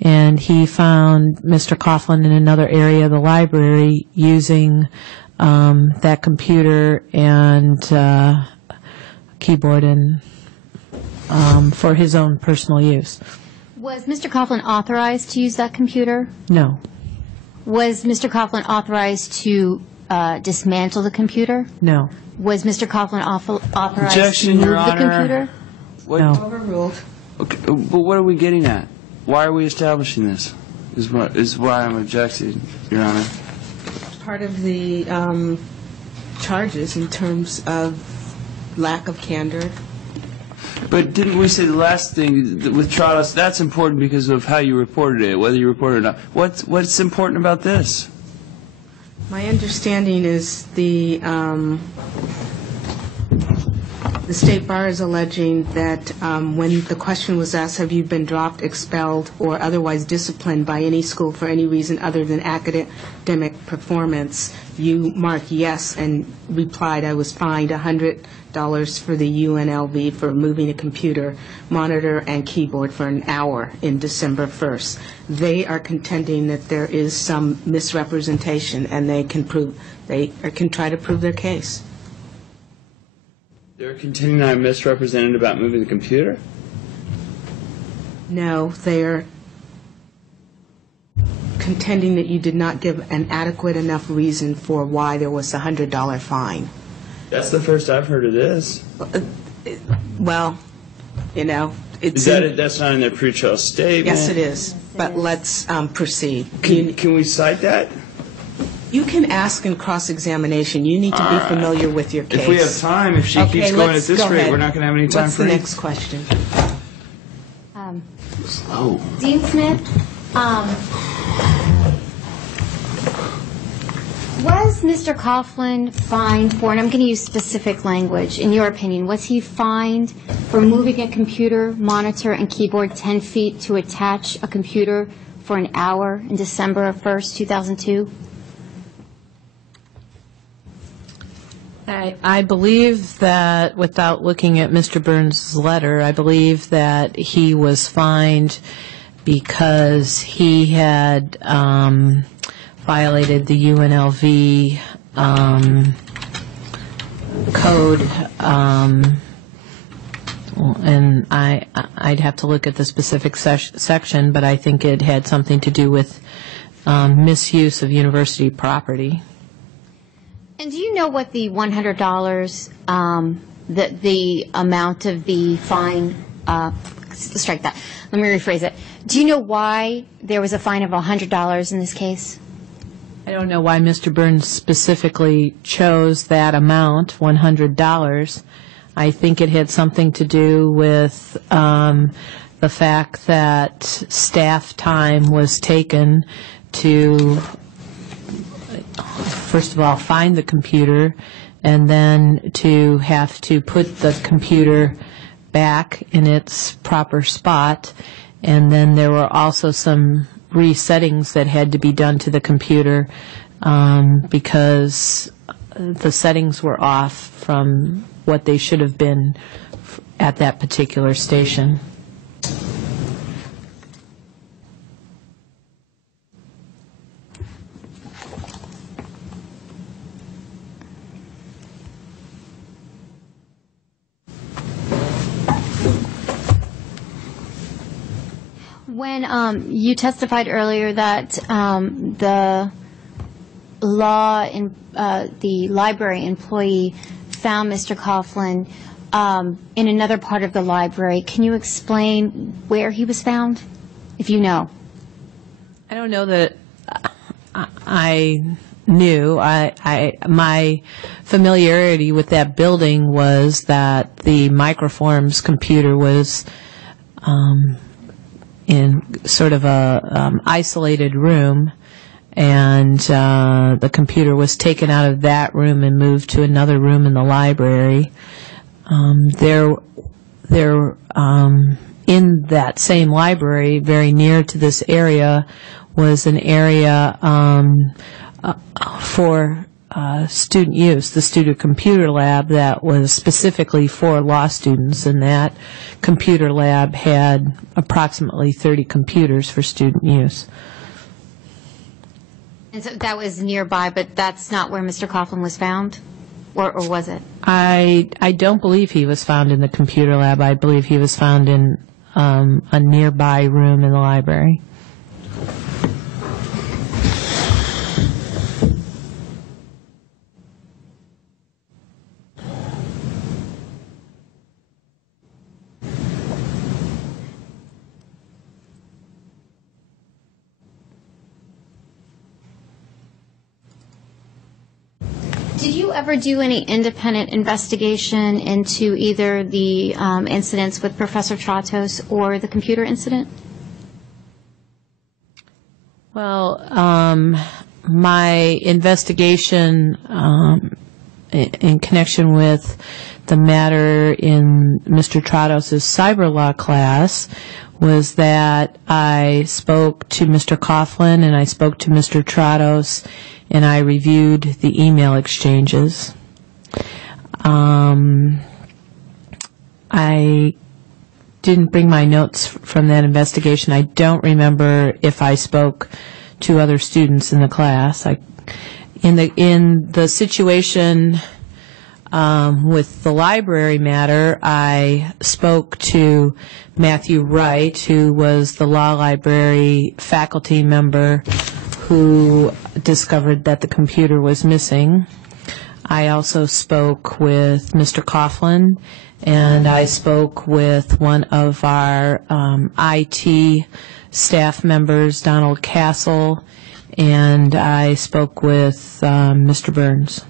and he found Mr. Coughlin in another area of the library using that computer and keyboard and for his own personal use. Was Mr. Coughlin authorized to use that computer? No. Was Mr. Coughlin authorized to dismantle the computer? No. Was Mr. Coughlin authorized Objection, to move Your the Honor. computer? No. Overruled. Okay, but what are we getting at? Why are we establishing this? Is why I'm objecting, Your Honor. Part of the charges in terms of lack of candor. But didn't we say the last thing with Trottis, that's important because of how you reported it, whether you reported it or not. What's important about this? My understanding is the State Bar is alleging that when the question was asked, have you been dropped, expelled, or otherwise disciplined by any school for any reason other than academic performance, you marked yes and replied, I was fined $100 for the UNLV for moving a computer, monitor, and keyboard for an hour in December 1st. They are contending that there is some misrepresentation, and they can try to prove their case. They're contending I misrepresented about moving the computer? No, they are contending that you did not give an adequate enough reason for why there was a $100 fine. That's the first I've heard of this. Well, you know, it's... That's not in their pre-trial statement? Yes, it is, but let's proceed. Can we cite that? You can ask in cross-examination. You need to be familiar with your case. If we have time, if she Okay, keeps going at let's this go rate, ahead. we're not going to have any time What's for the it. next question? Slow. Dean Smith, was Mr. Coughlin fined for, and I'm going to use specific language, in your opinion, was he fined for moving a computer, monitor, and keyboard 10 feet to attach a computer for an hour in December 1st, 2002? I believe that, without looking at Mr. Burns' letter, I believe that he was fined because he had violated the UNLV code, and I'd have to look at the specific section, but I think it had something to do with misuse of university property. And do you know what the $100, the amount of the fine, strike that, let me rephrase it. Do you know why there was a fine of $100 in this case? I don't know why Mr. Burns specifically chose that amount, $100. I think it had something to do with the fact that staff time was taken to, first of all, find the computer, and then to have to put the computer back in its proper spot, and then there were also some resettings that had to be done to the computer because the settings were off from what they should have been at that particular station. When you testified earlier that the the library employee found Mr. Coughlin in another part of the library, can you explain where he was found, if you know? I don't know that I knew. My familiarity with that building was that the Microforms computer was in sort of a isolated room, and the computer was taken out of that room and moved to another room in the library. In that same library, very near to this area, was an area for student use, the student computer lab that was specifically for law students, and that computer lab had approximately 30 computers for student use. And so that was nearby, but that's not where Mr. Coughlin was found? Or was it? I don't believe he was found in the computer lab. I believe he was found in a nearby room in the library. Did you ever do any independent investigation into either the incidents with Professor Tratos or the computer incident? Well, my investigation in connection with the matter in Mr. Tratos' cyber law class was that I spoke to Mr. Coughlin and I spoke to Mr. Tratos, and I reviewed the email exchanges. I didn't bring my notes from that investigation. I don't remember if I spoke to other students in the class. In the situation with the library matter, I spoke to Matthew Wright, who was the law library faculty member who discovered that the computer was missing. I also spoke with Mr. Coughlin, and I spoke with one of our IT staff members, Donald Castle, and I spoke with Mr. Burns.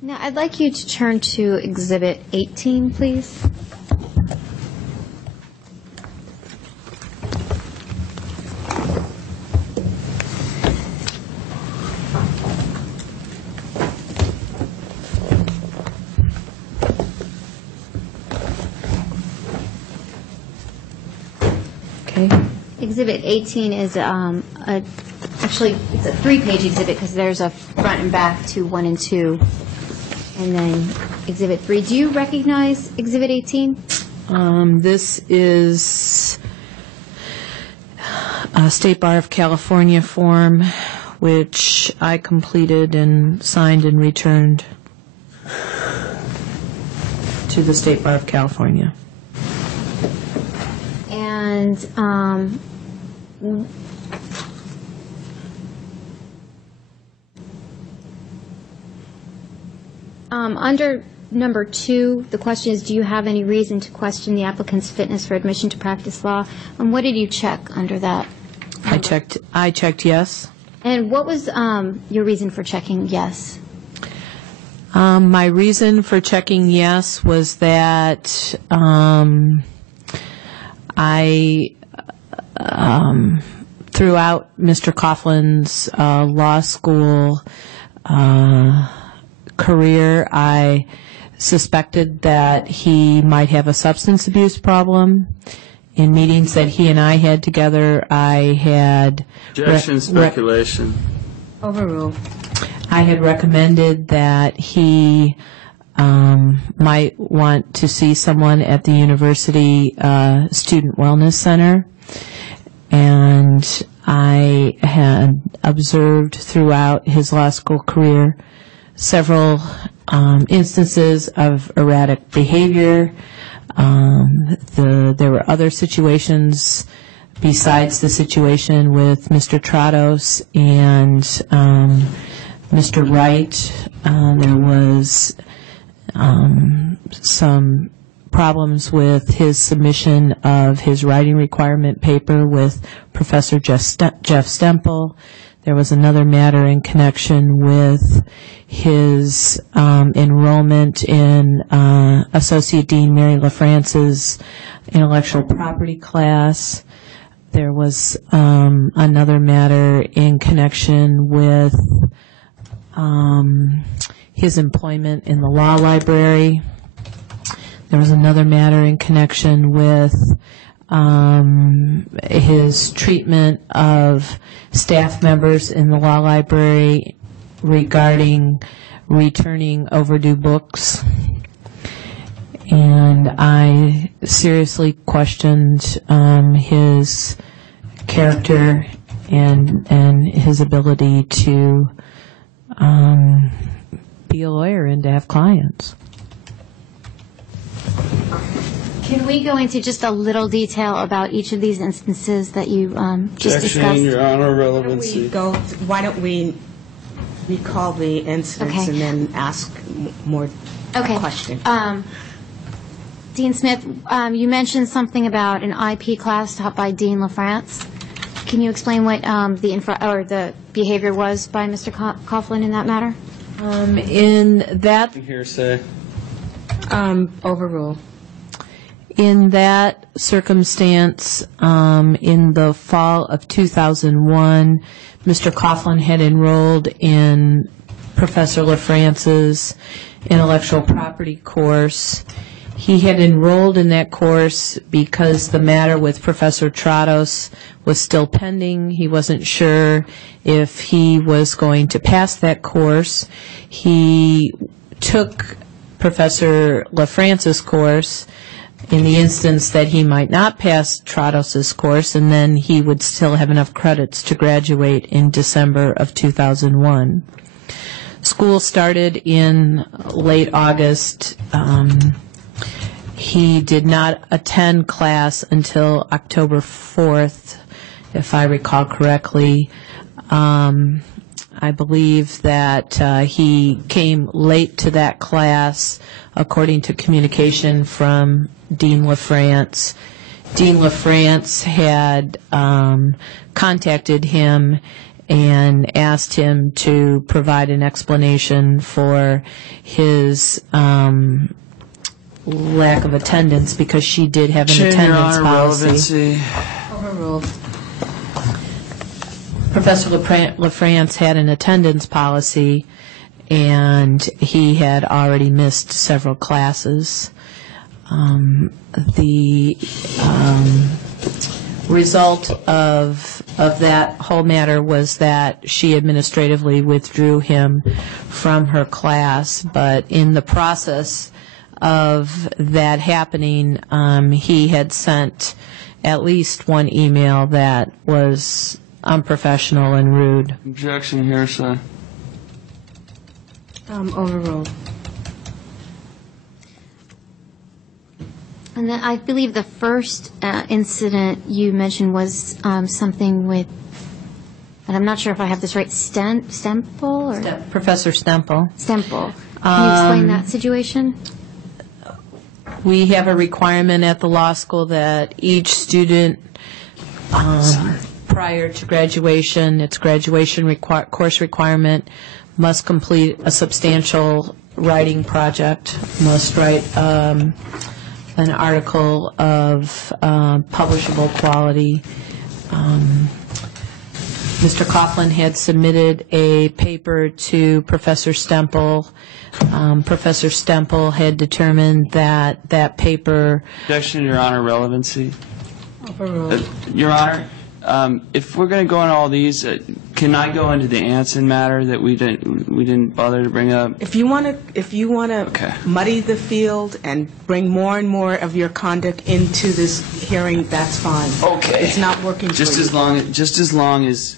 Now, I'd like you to turn to Exhibit 18, please. Okay. Exhibit 18 is actually it's a 3-page exhibit because there's a front and back to 1 and 2, and then Exhibit 3. Do you recognize Exhibit 18? This is a State Bar of California form, which I completed and signed and returned to the State Bar of California. And under number 2, the question is, do you have any reason to question the applicant's fitness for admission to practice law? And what did you check under that? I checked yes. And what was your reason for checking yes? My reason for checking yes was that I, throughout Mr. Coughlin's law school career, I suspected that he might have a substance abuse problem. In meetings that he and I had together, I had Objection, speculation. Overruled. I had recommended that he might want to see someone at the University Student Wellness Center. And I had observed throughout his law school career several instances of erratic behavior. There were other situations besides the situation with Mr. Trados and Mr. Wright. There was some problems with his submission of his writing requirement paper with Professor Jeff Stemple. There was another matter in connection with his enrollment in Associate Dean Mary LaFrance's intellectual property class. There was another matter in connection with his employment in the law library. There was another matter in connection with his treatment of staff members in the law library regarding returning overdue books. And I seriously questioned his character and his ability to be a lawyer and to have clients. Can we go into just a little detail about each of these instances that you just discussed? Objection, Your Honor, relevancy. Why don't we recall the incidents Okay. and then ask more questions? Dean Smith, you mentioned something about an IP class taught by Dean LaFrance. Can you explain what the behavior was by Mr. Coughlin in that matter? In that Hearsay. Overruled. In that circumstance, in the fall of 2001, Mr. Coughlin had enrolled in Professor LaFrance's intellectual property course. He had enrolled in that course because the matter with Professor Trados was still pending. He wasn't sure if he was going to pass that course. He took Professor LaFrance's course in the instance that he might not pass Trados's course, and then he would still have enough credits to graduate in December of 2001. School started in late August. He did not attend class until October 4th, if I recall correctly. I believe that he came late to that class, according to communication from Dean LaFrance. Dean LaFrance had contacted him and asked him to provide an explanation for his lack of attendance because she did have an attendance policy. Overruled. Professor LaFrance had an attendance policy, and he had already missed several classes. The result of that whole matter was that she administratively withdrew him from her class, but in the process of that happening, he had sent at least one email that was unprofessional and rude. Objection, hearsay. Overruled. And then I believe the first incident you mentioned was something with, and I'm not sure if I have this right, Stemple? Or? Professor Stemple. Stemple. Can you explain that situation? We have a requirement at the law school that each student, prior to graduation, its graduation course requirement, must complete a substantial writing project, must write an article of publishable quality. Mr. Coughlin had submitted a paper to Professor Stemple. Professor Stemple had determined that that paper... Objection, Your Honor, relevancy. Your Honor, if we're going to go on all these, can I go into the Anson matter that we didn't bother to bring up? If you want to Okay. muddy the field and bring more and more of your conduct into this hearing, that's fine. Okay. It's not working Just for you. just as long as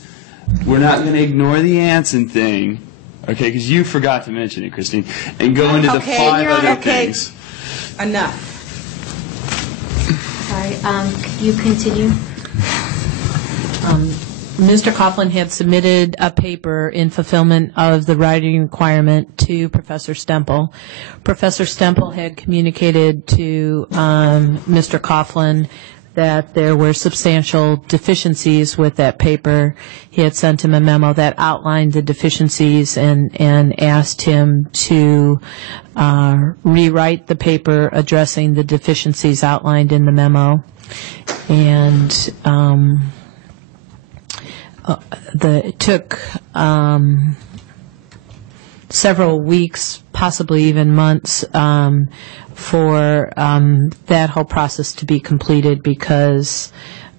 we're not going to ignore the Anson thing, okay? Because you forgot to mention it, Christine, and go into the Okay, 5 Your Honor, other okay. things. Enough. Sorry, could you continue? Mr. Coughlin had submitted a paper in fulfillment of the writing requirement to Professor Stemple. Professor Stemple had communicated to Mr. Coughlin that there were substantial deficiencies with that paper. He had sent him a memo that outlined the deficiencies and asked him to rewrite the paper addressing the deficiencies outlined in the memo. And it took several weeks, possibly even months, for that whole process to be completed because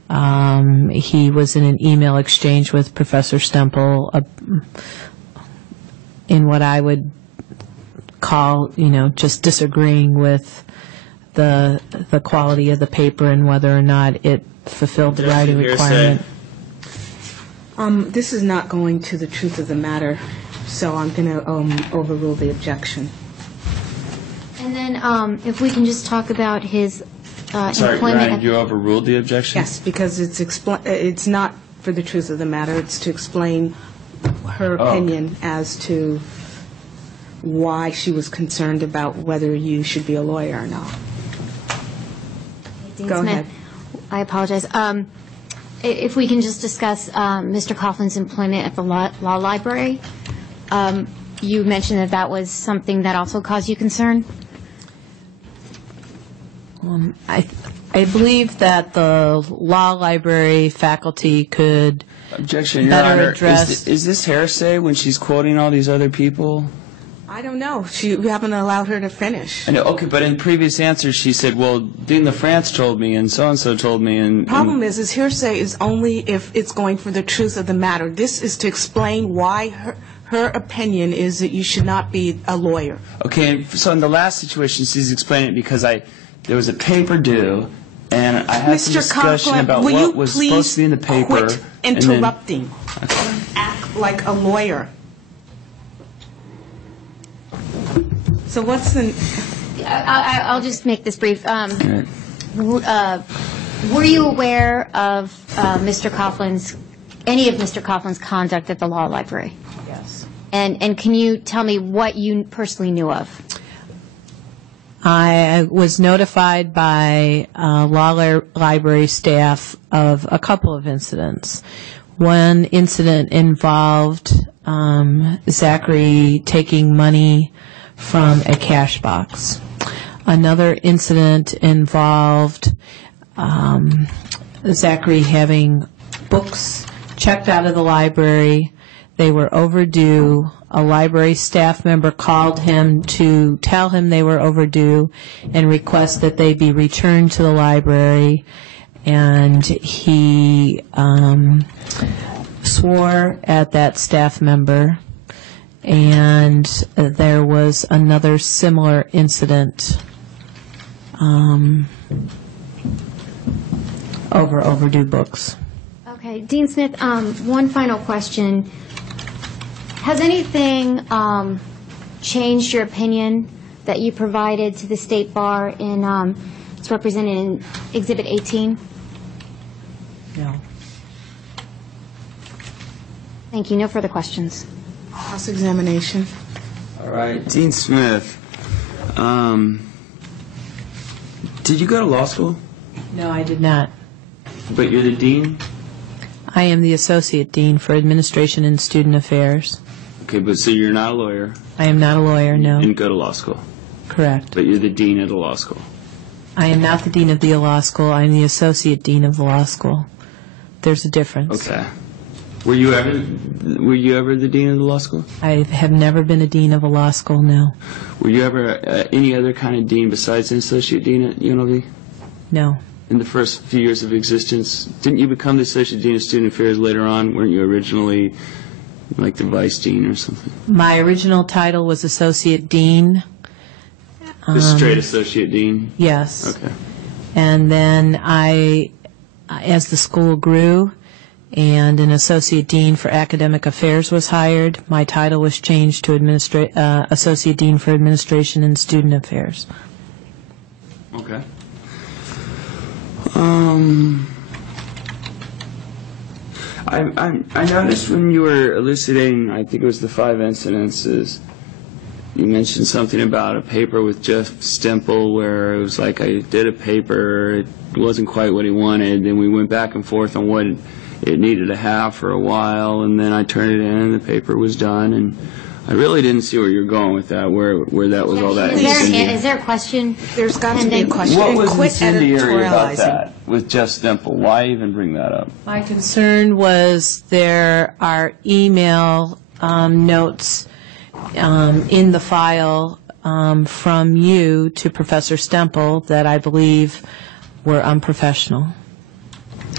he was in an email exchange with Professor Stemple in what I would call, just disagreeing with the quality of the paper and whether or not it fulfilled the writing requirement. This is not going to the truth of the matter, so I'm going to overrule the objection. And then if we can just talk about his Sorry, employment. Ryan, you overruled the objection? Yes, because it's not for the truth of the matter. It's to explain her opinion as to why she was concerned about whether you should be a lawyer or not. Dean Go Smith, ahead. I apologize. If we can just discuss Mr. Coughlin's employment at the law library. You mentioned that was something that also caused you concern. I believe that the law library faculty could Objection, Your better Honor. address. Is this hearsay when she's quoting all these other people? I don't know. We haven't allowed her to finish. I know, okay, but in previous answers she said, well, Dean LaFrance told me and so-and-so told me. And Problem is hearsay is only if it's going for the truth of the matter. This is to explain why her opinion is that you should not be a lawyer. Okay, so in the last situation, she's explaining it because there was a paper due, and I had some Mr. discussion Conklin, about will what you was supposed to be in the paper. quit and then- interrupting? Act like a lawyer. So what's the... I'll just make this brief. Were you aware of any of Mr. Coughlin's conduct at the law library? Yes. And can you tell me what you personally knew of? I was notified by law library staff of a couple of incidents. One incident involved Zachary taking money from a cash box. Another incident involved Zachary having books checked out of the library. They were overdue. A library staff member called him to tell him they were overdue and request that they be returned to the library. And he swore at that staff member. And there was another similar incident over overdue books. Okay, Dean Smith, one final question. Has anything changed your opinion that you provided to the State Bar in, it's represented in Exhibit 18? No. Thank you. No further questions. Cross-examination. All right, Dean Smith, did you go to law school? No, I did not. But you're the dean? I am the Associate Dean for Administration and Student Affairs. Okay, but so you're not a lawyer? I am not a lawyer, You no. didn't go to law school? Correct. But you're the dean of the law school? I am not the Dean of the law school. I am the Associate Dean of the law school. There's a difference. Okay. Were you ever the dean of the law school? I have never been a dean of a law school, no. Were you ever any other kind of dean besides an associate dean at UNLV? No. In the first few years of existence, didn't you become the associate dean of student affairs later on? Weren't you originally like the vice dean or something? My original title was associate dean. Just straight associate dean? Yes. Okay. And then as the school grew and an associate dean for academic affairs was hired, my title was changed to associate dean for administration and student affairs. Okay. I noticed when you were elucidating, I think it was the 5 incidences, you mentioned something about a paper with Jeff Stemple where it was like I did a paper, it wasn't quite what he wanted, then we went back and forth on what it needed to have for a while, and then I turned it in and the paper was done, and I really didn't see where you're going with that, where that was all that incendiary. Is there a question? There's got to be a question. What was Quit incendiary about editorializing. that with Jeff Stemple? Why even bring that up? My concern was there are email notes in the file from you to Professor Stemple that I believe were unprofessional.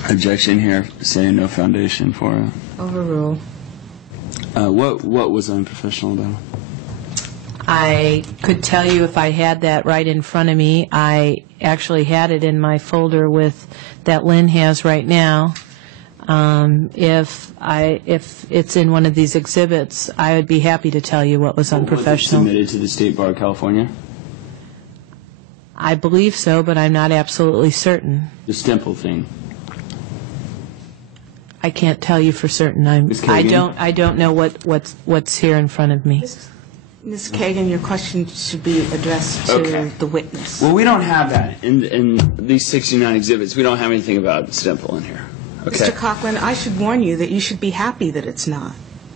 Objection here, saying no foundation for it. Overrule. What was unprofessional about it? I could tell you if I had that right in front of me. I actually had it in my folder that Lynn has right now. If it's in one of these exhibits, I would be happy to tell you what was unprofessional. Was it submitted to the State Bar of California? I believe so, but I'm not absolutely certain. The Stemple thing. I can't tell you for certain. Ms. Kagan? I don't know what's here in front of me. Ms. Kagan, your question should be addressed to Okay. the witness. Well, we don't have that in these 69 exhibits. We don't have anything about Stemple in here. Okay. Mr. Coughlin, I should warn you that you should be happy that it's not,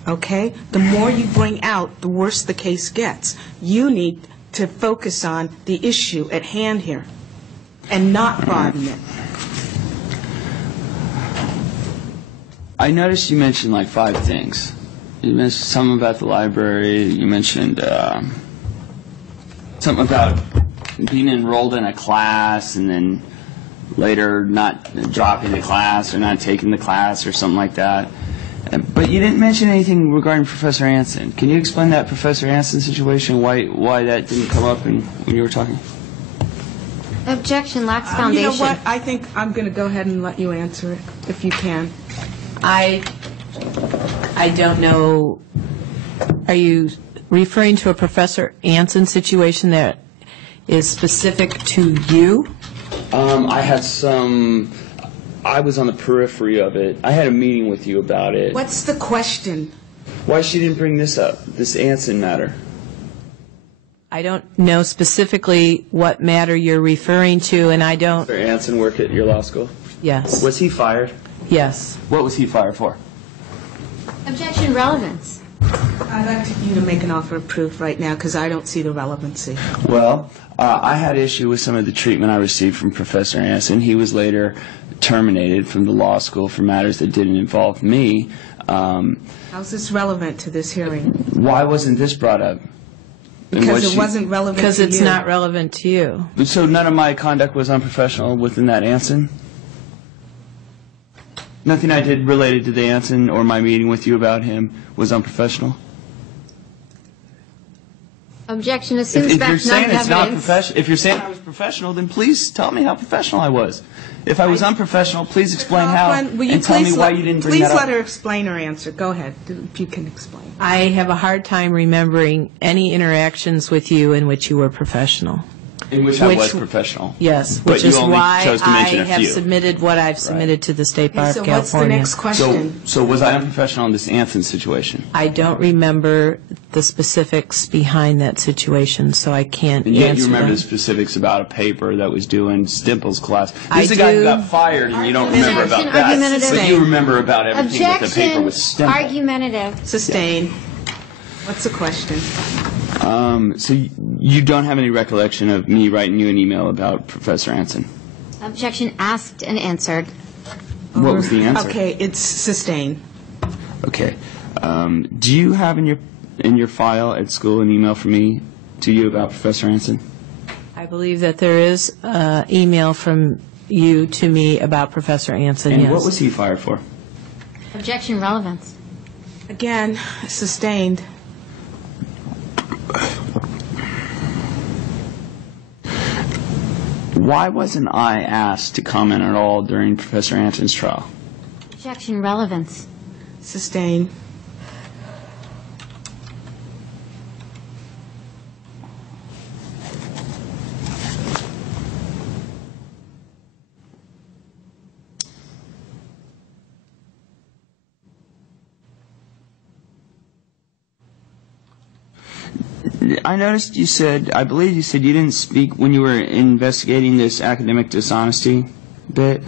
okay? The more you bring out, the worse the case gets. You need to focus on the issue at hand here and not broaden it. I noticed you mentioned like 5 things. You mentioned something about the library. You mentioned something about being enrolled in a class and then later not dropping the class or not taking the class or something like that. But you didn't mention anything regarding Professor Anson. Can you explain that Professor Anson situation, why that didn't come up when you were talking? Objection lacks You foundation. know what? I think I'm going to go ahead and let you answer it, if you can. I don't know. Are you referring to a Professor Anson situation that is specific to you? I was on the periphery of it. I had a meeting with you about it. What's the question? Why she didn't bring this up, this Anson matter? I don't know specifically what matter you're referring to, and I don't. Did Anson work at your law school? Yes. Was he fired? Yes. What was he fired for? Objection relevance. I'd like you to make an offer of proof right now because I don't see the relevancy. Well, I had issue with some of the treatment I received from Professor Anson. He was later terminated from the law school for matters that didn't involve me. How's this relevant to this hearing? Why wasn't this brought up? And Because was it wasn't relevant to you. Because it's not relevant to you. So none of my conduct was unprofessional within that Anson? Nothing I did related to the Anson or my meeting with you about him was unprofessional? Objection assumes If back you're none saying it's not evidence. professional, if you're saying I was professional, then please tell me how professional I was. If I was unprofessional, please explain how Coughlin, will you and tell me please why let- you didn't bring Please that up. let her explain her answer. Go ahead, if you can explain. I have a hard time remembering any interactions with you in which you were professional. In which I which- was professional. Yes, But which you is only why chose to I mention a have few. submitted what I've submitted to the State Bar So of what's the California. next question? So was I unprofessional in this Anson situation? I don't remember the specifics behind that situation, so I can't And yet answer you remember them. the specifics about a paper that was due in Stimple's class. I This is a guy who do. got fired and you don't remember about Objection, that. argumentative. But you remember about everything with the paper Objection with Stimple. argumentative. Sustain. What's the question? So you don't have any recollection of me writing you an email about Professor Anson? Objection asked and answered. What was the answer? Okay, it's sustain. Okay. Do you have in your file at school an email from me to you about Professor Anson? I believe that there is email from you to me about Professor Anson, And yes. what was he fired for? Objection relevance. Again, sustained. Why wasn't I asked to comment at all during Professor Anson's trial? Objection relevance. Sustained. I noticed you said, I believe you said you didn't speak when you were investigating this academic dishonesty bit.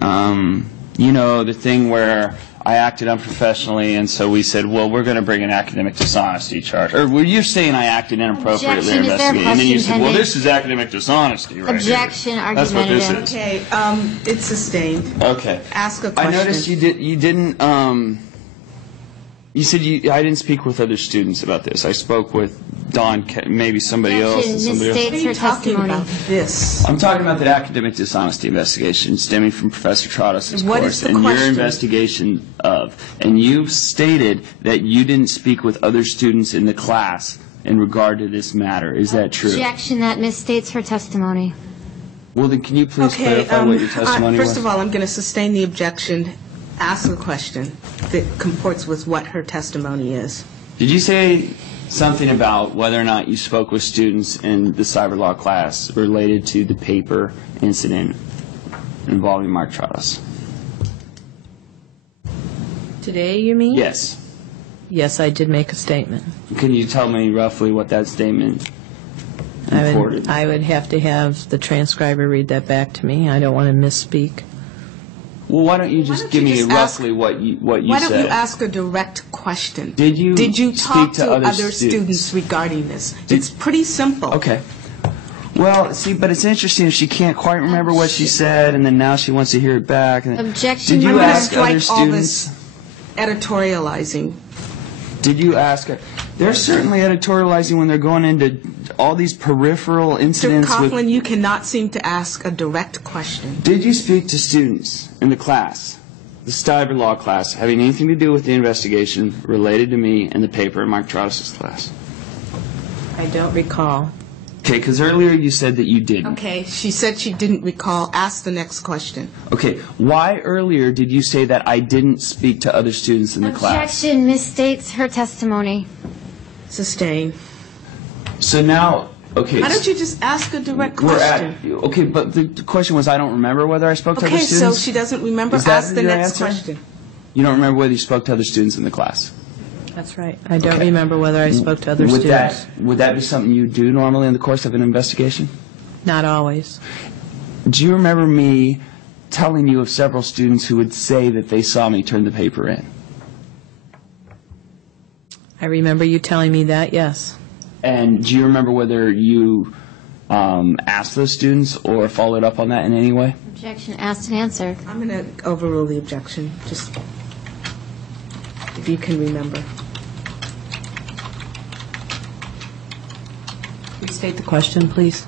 You know, the thing where I acted unprofessionally, and so we said, well, we're going to bring an academic dishonesty charge. Or were you saying I acted inappropriately Objection. Is there a investigating? And then you question said, well, pending? this is academic dishonesty right Objection, here. That's what this argumentative. is. Okay, it's sustained. Okay. Ask a I question. noticed you didn't, you said I didn't speak with other students about this. I spoke with Don, maybe somebody else, and Objection. somebody Ms. else. States What are you her talking testimony. about this? I'm talking about the academic dishonesty investigation stemming from Professor Trottis' What course is the and your question? investigation of. And you stated that you didn't speak with other students in the class in regard to this matter. Is that true? Objection that misstates her testimony. Well, then can you please clarify what your testimony was? First of all, I'm going to sustain the objection. Ask a question that comports with what her testimony is. Did you say something about whether or not you spoke with students in the cyber law class related to the paper incident involving Mark Trottis? Today, you mean? Yes. Yes, I did make a statement. Can you tell me roughly what that statement reported? I would have to have the transcriber read that back to me. I don't want to misspeak. Well, why don't you just don't give you me just roughly what you Why said? don't you ask a direct question? Did you talk speak to other students regarding this? It's pretty simple. Okay. Well, see, but it's interesting if she can't quite remember what she said, and then now she wants to hear it back. And Objection. Did you I'm going to ask other strike all students? this editorializing. Did you ask her? They're certainly editorializing when they're going into all these peripheral Mr. incidents with... Coughlin, you cannot seem to ask a direct question. Did you speak to students in the class, the cyber law class, having anything to do with the investigation related to me and the paper in Mike Trottis' class? I don't recall. Okay, because earlier you said that you didn't. Okay, she said she didn't recall. Ask the next question. Okay, why earlier did you say that I didn't speak to other students in the class? Objection misstates her testimony. Sustain. So now, okay. Why don't you just ask a direct we're question? at, okay, but the question was I don't remember whether I spoke to other Okay, so students. she doesn't remember. Is that Ask the your next answer? question. You don't remember whether you spoke to other students in the class? That's right. I don't Okay. remember whether I spoke to other Would students. would that be something you do normally in the course of an investigation? Not always. Do you remember me telling you of several students who would say that they saw me turn the paper in? I remember you telling me that, yes. And do you remember whether you asked those students or followed up on that in any way? Objection asked and answered. I'm going to overrule the objection, just if you can remember. Restate the question, please.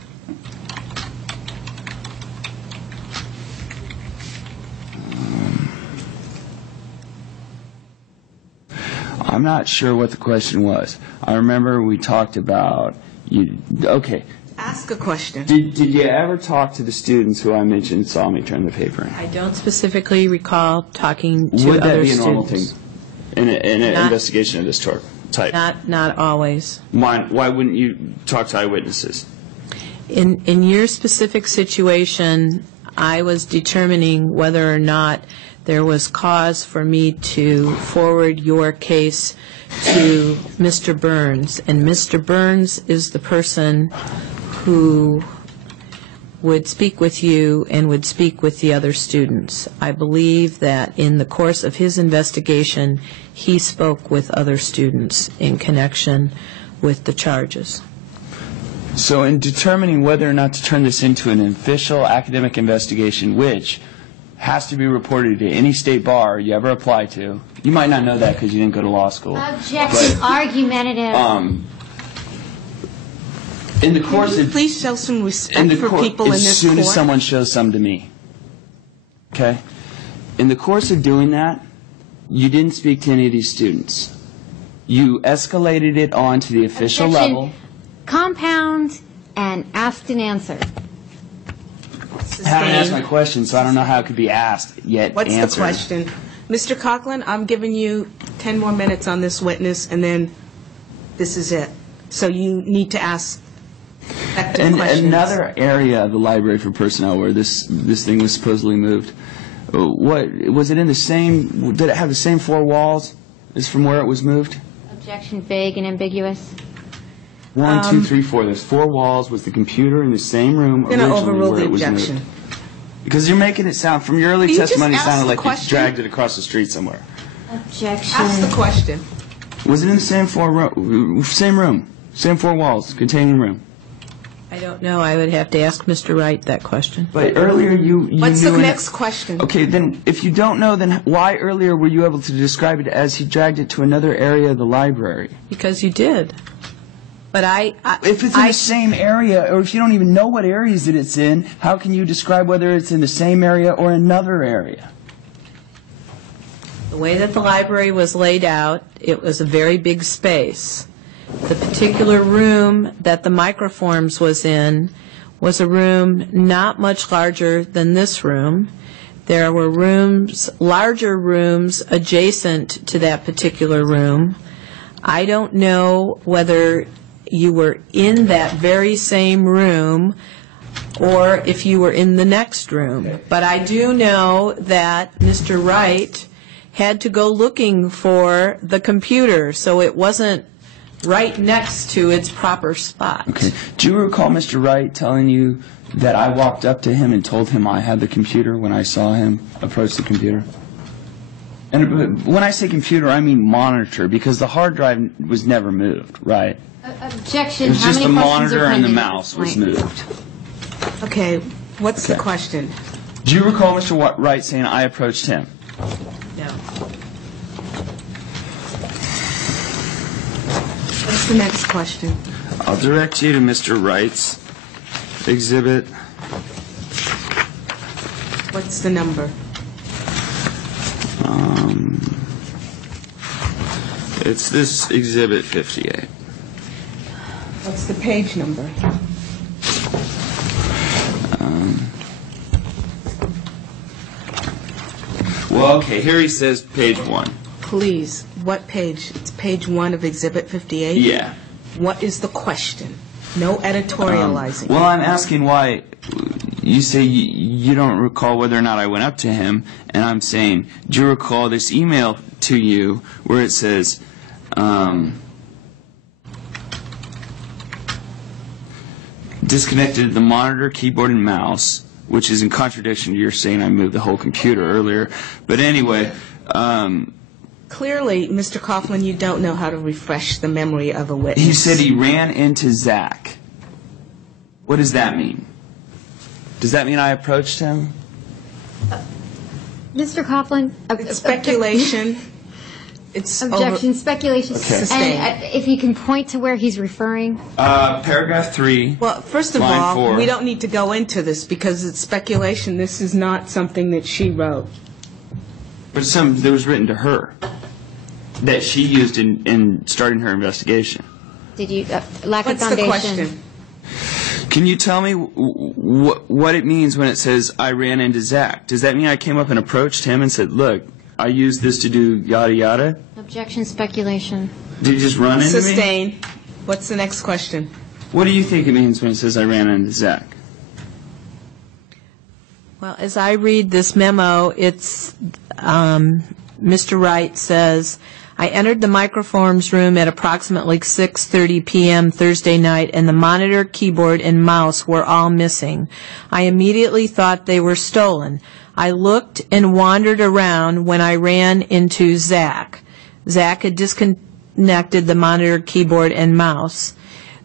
I'm not sure what the question was. I remember we talked about you. Okay. Ask a question. Did you ever talk to the students who I mentioned saw me turn the paper in? I don't specifically recall talking to Would that other be a normal students. thing in an Not- investigation of this type? Not always. Why wouldn't you talk to eyewitnesses? In your specific situation, I was determining whether or not there was cause for me to forward your case to Mr. Burns. And Mr. Burns is the person who would speak with you and would speak with the other students. I believe that in the course of his investigation, he spoke with other students in connection with the charges. So in determining whether or not to turn this into an official academic investigation, which has to be reported to any state bar you ever apply to. You might not know that because you didn't go to law school. Objection, argumentative. In the course of Please show some respect for people in this as soon as court. someone shows some to me, okay? In the course of doing that, you didn't speak to any of these students. You escalated it on to the official Objection. level. Compound and asked and answered. I haven't asked my question, so I don't know how it could be asked yet What's answered. the question? Mr. Coughlin, I'm giving you 10 more minutes on this witness, and then this is it. So you need to ask effective And questions. another area of the library for personnel where this thing was supposedly moved, what was it in the same? Did it have the same four walls as from where it was moved? Objection, vague and ambiguous. 1, 2, 3, 4. There's 4 walls. Was the computer in the same room I'm going to originally overrule where the it was objection. moved? Because you're making it sound, from your early Will you just testimony, it ask sounded the like you question? dragged it across the street somewhere. Objection. Ask the question. Was it in the same same room, same 4 walls, containing room? I don't know. I would have to ask Mr. Wright that question. But earlier you What's the knew next question? Okay, then if you don't know, then why earlier were you able to describe it as he dragged it to another area of the library? Because you did. But If it's in the same area, or if you don't even know what areas that it's in, how can you describe whether it's in the same area or another area? the way that the library was laid out, it was a very big space. The particular room that the Microforms was in was a room not much larger than this room. There were rooms, larger rooms adjacent to that particular room. I don't know whether you were in that very same room or if you were in the next room. But I do know that Mr. Wright had to go looking for the computer, so it wasn't right next to its proper spot. Okay. Do you recall Mr. Wright telling you that I walked up to him and told him I had the computer when I saw him approach the computer? And when I say computer, I mean monitor, because the hard drive was never moved, right? Objection. It was How just the many questions monitor are and the pending at mouse this was point? moved. Okay, what's the Okay. question? Do you recall Mr. Wright saying I approached him? No. What's the next question? I'll direct you to Mr. Wright's exhibit. What's the number? It's this exhibit 58. What's the page number? Well, okay, here he says page 1. Please, what page? It's page 1 of Exhibit 58? Yeah. What is the question? No editorializing. Well, I'm asking why you say you don't recall whether or not I went up to him, and I'm saying, do you recall this email to you where it says, disconnected the monitor, keyboard, and mouse, which is in contradiction to your saying I moved the whole computer earlier. But anyway, Clearly, Mr. Coughlin, you don't know how to refresh the memory of a witness. he said he ran into Zach. What does that mean? Does that mean I approached him? Mr. Coughlin? It's speculation. It's Objection, speculation. Okay. Sustained. And if you can point to where he's referring. Paragraph 3. Well, first of Line all, 4. we don't need to go into this because it's speculation. This is not something that she wrote. But some that was written to her that she used in starting her investigation. Did you, lack of What's the foundation? question? Can you tell me what it means when it says I ran into Zach? Does that mean I came up and approached him and said, look, I used this to do yada yada? Objection, speculation. Did you just run into me? Sustain. What's the next question? What do you think it means when it says I ran into Zach? Well, as I read this memo, it's Mr. Wright says, I entered the Microforms room at approximately 6:30 p.m. Thursday night, and the monitor, keyboard, and mouse were all missing. I immediately thought they were stolen. I looked and wandered around when I ran into Zach. Zach had disconnected the monitor, keyboard, and mouse.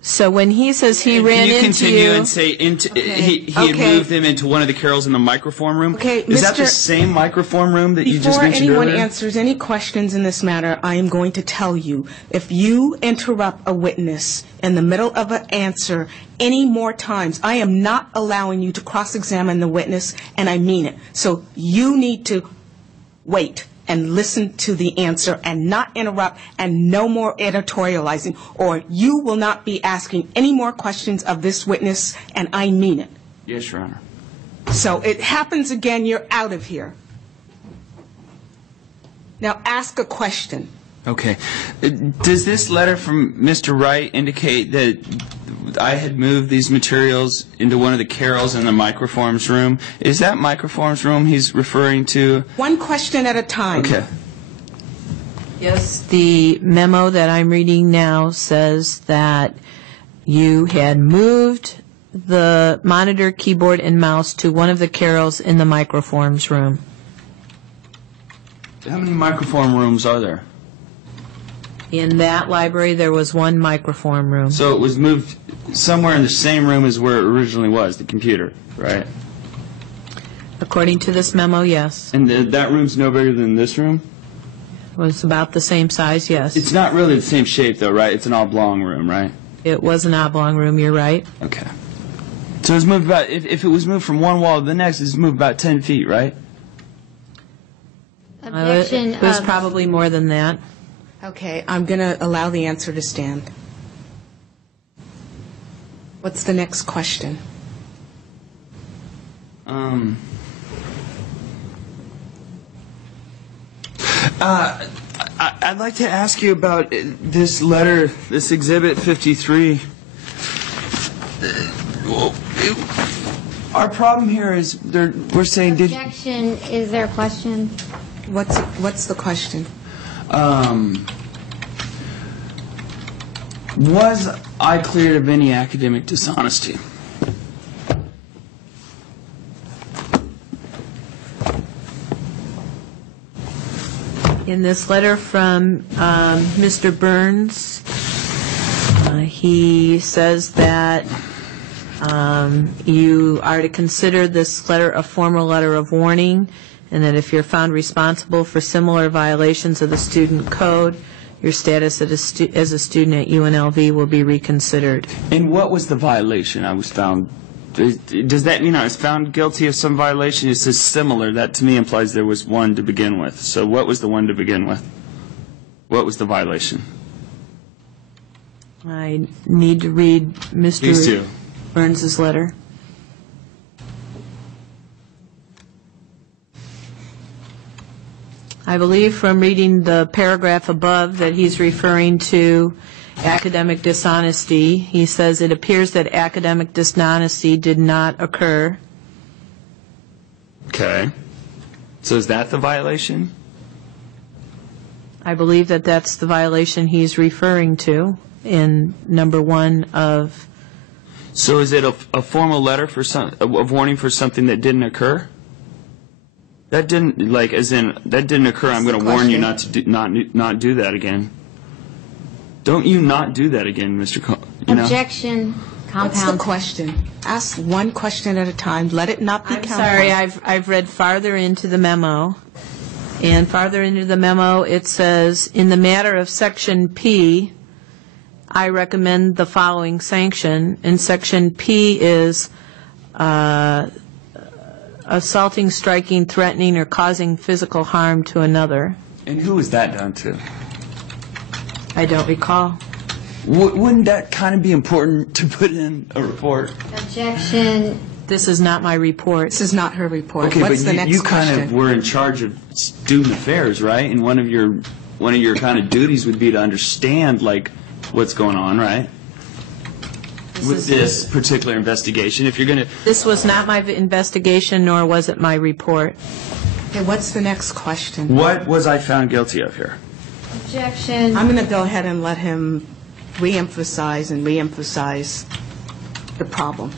So when he says he ran Can you into continue you, and say he had Okay. moved him into one of the carols in the microform room? Okay, Is that the Mr. same microform room that you just Before mentioned anyone earlier? answers any questions in this matter, I am going to tell you, if you interrupt a witness in the middle of an answer any more times, I am not allowing you to cross-examine the witness, and I mean it. So you need to wait and listen to the answer and not interrupt and no more editorializing, or you will not be asking any more questions of this witness, and I mean it. Yes, Your Honor. So it happens again, you're out of here. Now ask a question. Okay. Does this letter from Mr. Wright indicate that I had moved these materials into one of the carols in the microforms room? Is that microforms room he's referring to? One question at a time. Okay. yes, the memo that I'm reading now says that you had moved the monitor, keyboard, and mouse to one of the carols in the microforms room. How many microform rooms are there? In that library, there was one microform room. So it was moved somewhere in the same room as where it originally was, the computer, right? According to this memo, yes. And that room's no bigger than this room? It was about the same size, yes. It's not really the same shape, though, right? It's an oblong room, right? It was an oblong room, you're right. Okay. So it was moved about, if it was moved from one wall to the next, it's moved about 10 feet, right? Objection It was of- probably more than that. Okay, I'm going to allow the answer to stand. What's the next question? I'd like to ask you about this letter, this Exhibit 53. Our problem here is we're saying, Objection, is there a question? What's the question? was I cleared of any academic dishonesty? In this letter from Mr. Burns, he says that you are to consider this letter a formal letter of warning, and that if you're found responsible for similar violations of the student code, your status as a student at UNLV will be reconsidered. And what was the violation I was found? Does that mean I was found guilty of some violation? It says similar. That to me implies there was one to begin with. So what was the one to begin with? What was the violation? I need to read Please do. Mr. Burns's letter. I believe from reading the paragraph above that he's referring to academic dishonesty. He says it appears that academic dishonesty did not occur. Okay. So is that the violation? I believe that that's the violation he's referring to in number 1 of, So is it a formal letter for of warning for something that didn't occur? That didn't, like, as in, that didn't occur, I'm going to warn you not to not do that again. Don't you not do that again, Mr. Objection, What's the compound. question? Ask one question at a time. Let it not be I'm counted. sorry, I've read farther into the memo, and farther into the memo, it says, in the matter of Section P, I recommend the following sanction, and Section P is assaulting, striking, threatening, or causing physical harm to another. And who was that done to? I don't recall. Wouldn't that kind of be important to put in a report? Objection, This is not my report. This is not her report. Okay, What's but the next you kind question? of were in charge of student affairs, right? And one of your kind of duties would be to understand, like, what's going on, right? With this particular investigation, if you're going to... This was not my investigation, nor was it my report. Okay, what's the next question? What was I found guilty of here? objection, I'm going to go ahead and let him reemphasize the problem.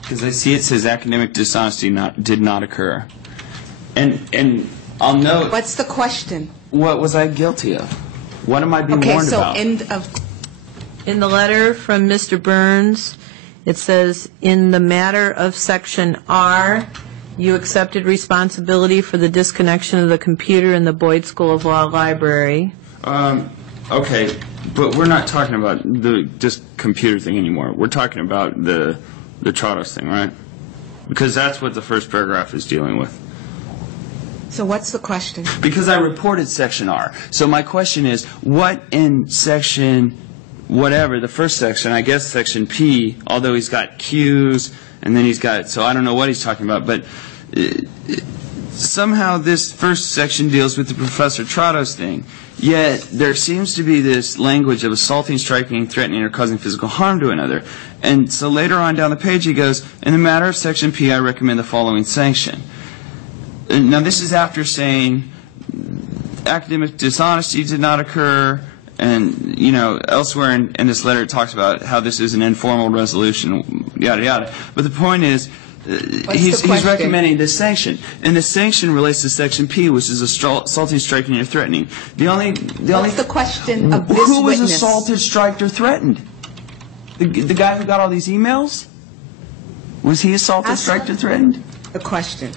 Because I see it says academic dishonesty did not occur. And I'll note... What's the question? What was I guilty of? What am I being Okay, warned so about? end of, In the letter from Mr. Burns, it says, in the matter of Section R, you accepted responsibility for the disconnection of the computer in the Boyd School of Law library. Okay, but we're not talking about the just computer thing anymore. We're talking about the Trados thing, right? Because that's what the first paragraph is dealing with. so what's the question? Because I reported Section R. So my question is, what in Section whatever, the first section, I guess Section P, although he's got Qs, and then he's got, so I don't know what he's talking about, but somehow this first section deals with the Professor Trados thing, yet there seems to be this language of assaulting, striking, threatening, or causing physical harm to another. And so later on down the page he goes, in the matter of Section P, I recommend the following sanction. Now this is after saying academic dishonesty did not occur, and, you know, elsewhere in this letter it talks about how this is an informal resolution, yada, yada. But the point is, he's recommending this sanction. And the sanction relates to Section P, which is assaulting, striking, or threatening. What's the question of this Who was witness? assaulted, striked, or threatened? The guy who got all these emails? Was he assaulted, striked, or threatened? The question,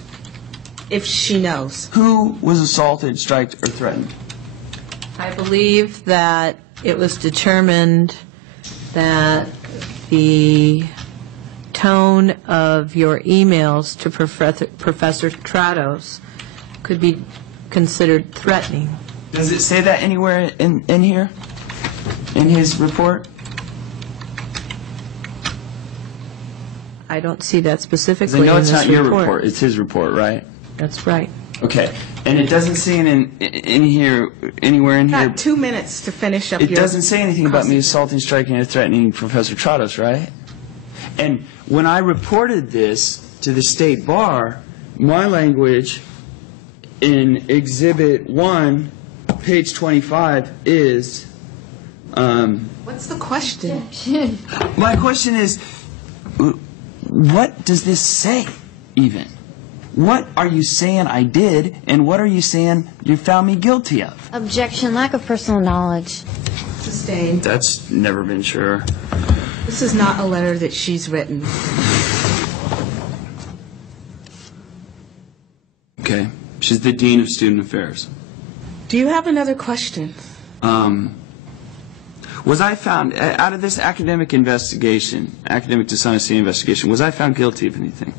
if she knows. Who was assaulted, striked, or threatened? I believe that it was determined that the tone of your emails to Professor Trados could be considered threatening. Does it say that anywhere in here? In his report? I don't see that 'Cause specifically I know in it's this not your report, it's his report, right? That's right. Okay. And it doesn't say in here, anywhere in here. Got 2 minutes to finish up It your... doesn't say anything about me assaulting, striking, or threatening Professor Trados, right? And when I reported this to the State Bar, my language in Exhibit 1, page 25, is... What's the question? my question is, what does this say, even? What are you saying I did, and what are you saying you found me guilty of? Objection, lack of personal knowledge. Sustained. That's never been sure. This is not a letter that she's written. Okay. She's the Dean of Student Affairs. Do you have another question? Was I found, out of this academic investigation, academic dishonesty investigation, was I found guilty of anything?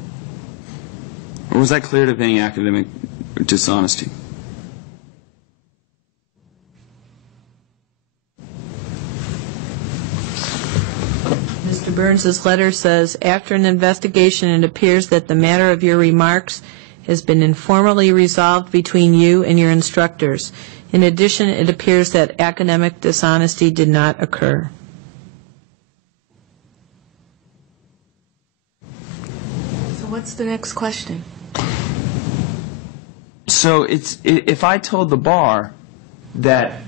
Or was I cleared of any academic dishonesty? Mr. Burns' letter says, after an investigation, it appears that the matter of your remarks has been informally resolved between you and your instructors. In addition, it appears that academic dishonesty did not occur. So what's the next question? So if I told the bar that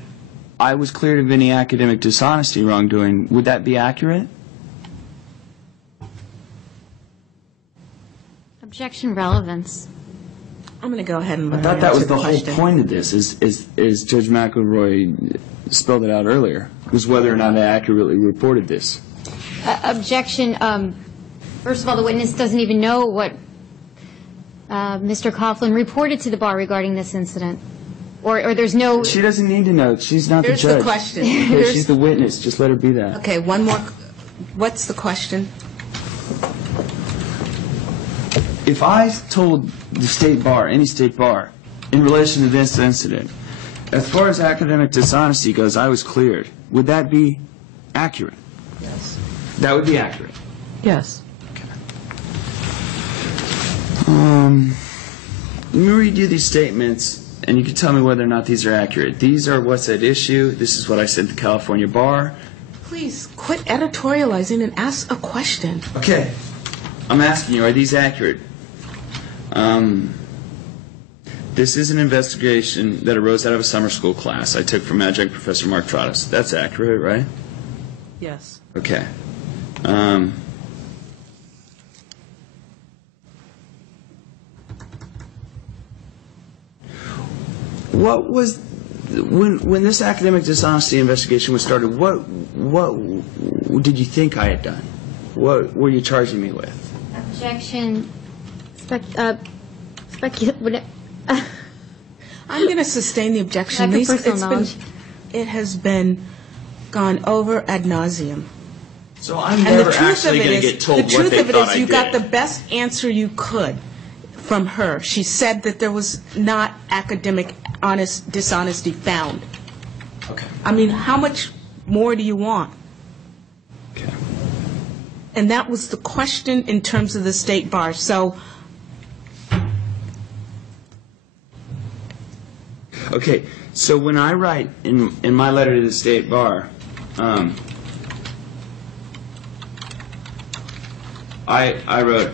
I was cleared of any academic dishonesty wrongdoing, would that be accurate? Objection, relevance. I'm going to go ahead and I let thought her that was answer the whole question. point of this, is Judge McElroy spelled it out earlier, was whether or not I accurately reported this. Objection, first of all, the witness doesn't even know what Mr. Coughlin reported to the bar regarding this incident. Or there's no... She doesn't need to know. She's not Here's the judge. the question. Okay, she's the witness. Just let her be that. Okay, one more. What's the question? If I told the state bar, any state bar, in relation to this incident, as far as academic dishonesty goes, I was cleared, would that be accurate? Yes. That would be accurate. Yes. Let me read you these statements, and you can tell me whether or not these are accurate. These are what's at issue. This is what I said to California Bar. Please quit editorializing and ask a question. Okay. I'm asking you, are these accurate? This is an investigation that arose out of a summer school class I took from Adjunct Professor Mark Trados. That's accurate, right? Yes. Okay. What was when this academic dishonesty investigation was started, what did you think I had done? What were you charging me with? Objection. I'm going to sustain the objection. Lack of personal knowledge. It has been gone over ad nauseum. So I'm And the never truth actually of going it to is, get told the what truth they of it thought is, I you got the did. best answer you could from her. She said that there was not academic dishonesty found. Okay. I mean, how much more do you want? Okay. And that was the question in terms of the State Bar. So, Okay, so when I write in my letter to the State Bar, I wrote,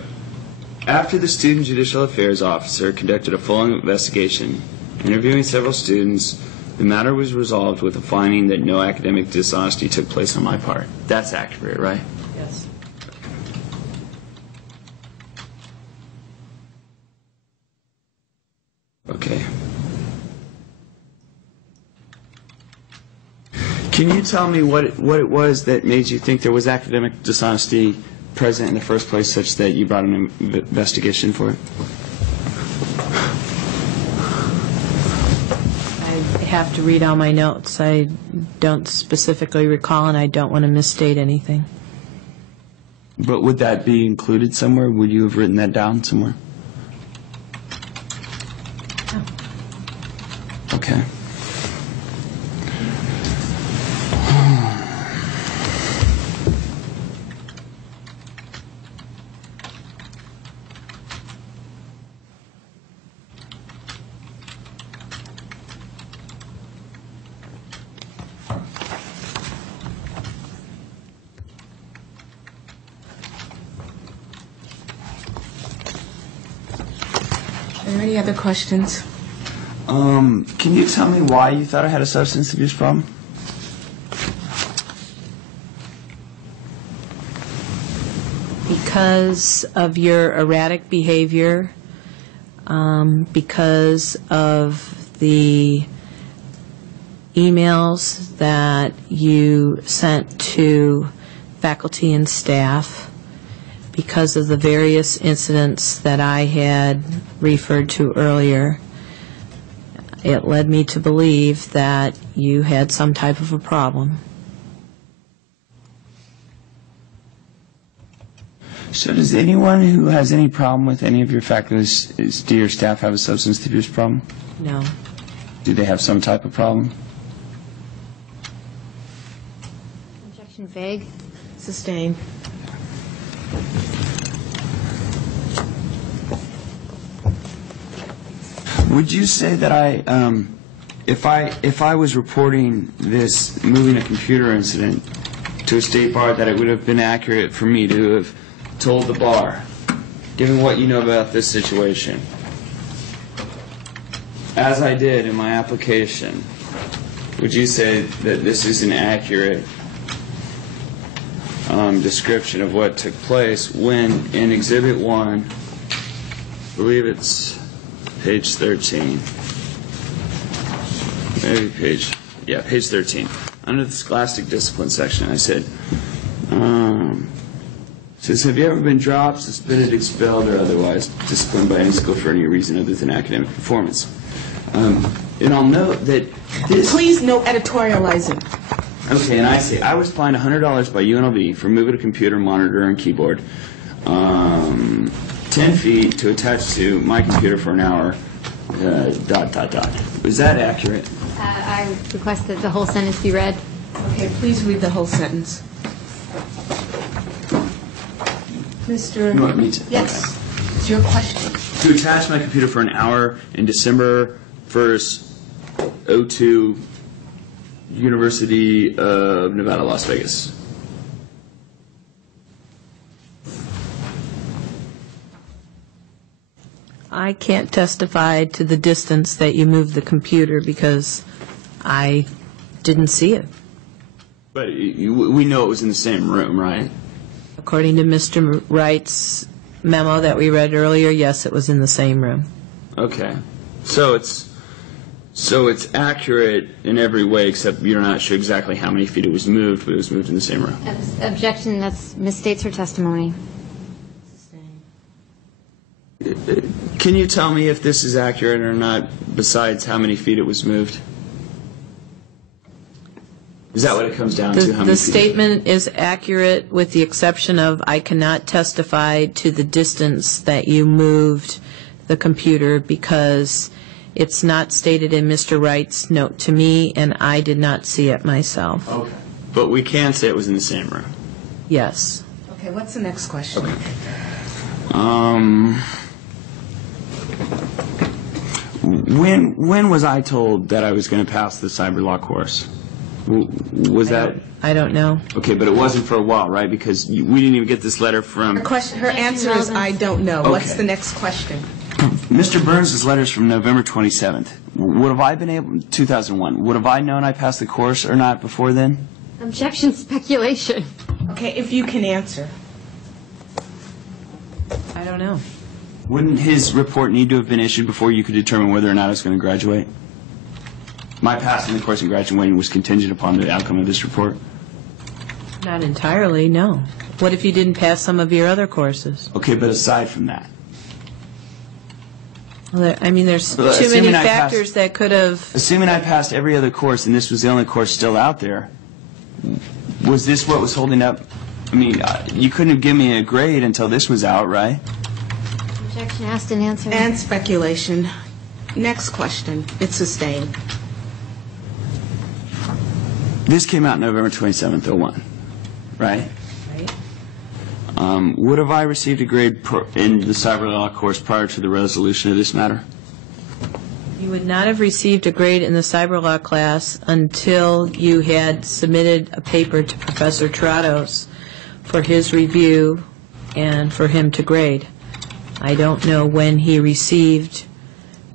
after the Student Judicial Affairs Officer conducted a full investigation, interviewing several students, the matter was resolved with a finding that no academic dishonesty took place on my part. That's accurate, right? Yes. Okay. Can you tell me what it was that made you think there was academic dishonesty present in the first place, such that you brought an investigation for it? I have to read all my notes. I don't specifically recall, and I don't want to misstate anything. But would that be included somewhere? Would you have written that down somewhere? No. Okay. are there any other questions? Can you tell me why you thought I had a substance abuse problem? Because of your erratic behavior, because of the emails that you sent to faculty and staff, because of the various incidents that I had referred to earlier, it led me to believe that you had some type of a problem. So does anyone who has any problem with any of your faculty or staff have a substance abuse problem? No. Do they have some type of problem? Objection vague. Sustained. Would you say that if I was reporting this moving a computer incident to a State Bar, that it would have been accurate for me to have told the bar, given what you know about this situation, as I did in my application, would you say that this is an accurate description of what took place when in Exhibit 1, I believe it's page 13, maybe page 13, under the Scholastic Discipline section, I said, says, have you ever been dropped, suspended, expelled, or otherwise disciplined by any school for any reason other than academic performance? And I'll note that this... Please, no editorializing. Okay, and I say, I was fined $100 by UNLV for moving a computer, monitor, and keyboard 10 feet to attach to my computer for an hour, ... Was that accurate? I request that the whole sentence be read. Okay, please read the whole sentence. Mr. You want me to? Yes. It's your question. To attach my computer for an hour in December 1st, 02, University of Nevada, Las Vegas. I can't testify to the distance that you moved the computer because I didn't see it. But we know it was in the same room, right? According to Mr. Wright's memo that we read earlier, yes, it was in the same room. Okay. So So it's accurate in every way, except you're not sure exactly how many feet it was moved, but it was moved in the same row. Objection, that misstates her testimony. Can you tell me if this is accurate or not, besides how many feet it was moved? Is that what it comes down to? How many The feet? statement is accurate with the exception of I cannot testify to the distance that you moved the computer because it's not stated in Mr. Wright's note to me, and I did not see it myself. Okay. But we can say it was in the same room. Yes. Okay, what's the next question? When was I told that I was going to pass the cyber law course? Was that? I don't know. Okay, but it wasn't for a while, right? Because we didn't even get this letter from... Her answer is, I don't know. What's Okay. the next question? Mr. Burns' letters from November 27th. Would have I been able... 2001. Would have I known I passed the course or not before then? Objection, speculation. Okay, if you can answer. I don't know. Wouldn't his report need to have been issued before you could determine whether or not I was going to graduate? My passing the course and graduating was contingent upon the outcome of this report? Not entirely, no. What if you didn't pass some of your other courses? Okay, but aside from that. Well, there's Well, too many assuming I passed- factors that could have... Assuming I passed every other course and this was the only course still out there, was this what was holding up? I mean, you couldn't have given me a grade until this was out, right? Objection, asked and answered. And speculation. Next question. It's sustained. This came out November 27th, 01, right? Right. Would have I received a grade in the cyber law course prior to the resolution of this matter? You would not have received a grade in the cyber law class until you had submitted a paper to Professor Trados for his review and for him to grade. I don't know when he received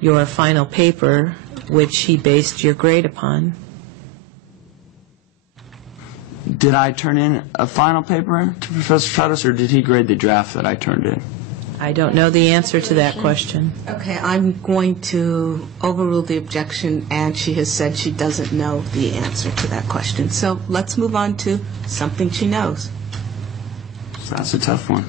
your final paper, which he based your grade upon. Did I turn in a final paper to Professor Trados, or did he grade the draft that I turned in? I don't know the answer to that question. Okay, I'm going to overrule the objection, and she has said she doesn't know the answer to that question. So let's move on to something she knows. That's a tough one.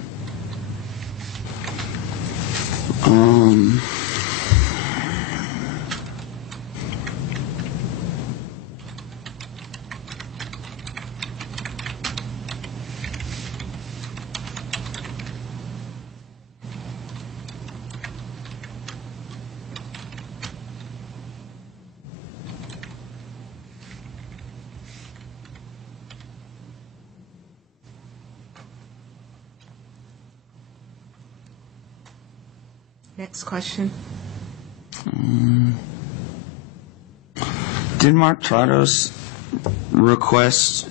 Next question. Did Mark Trados request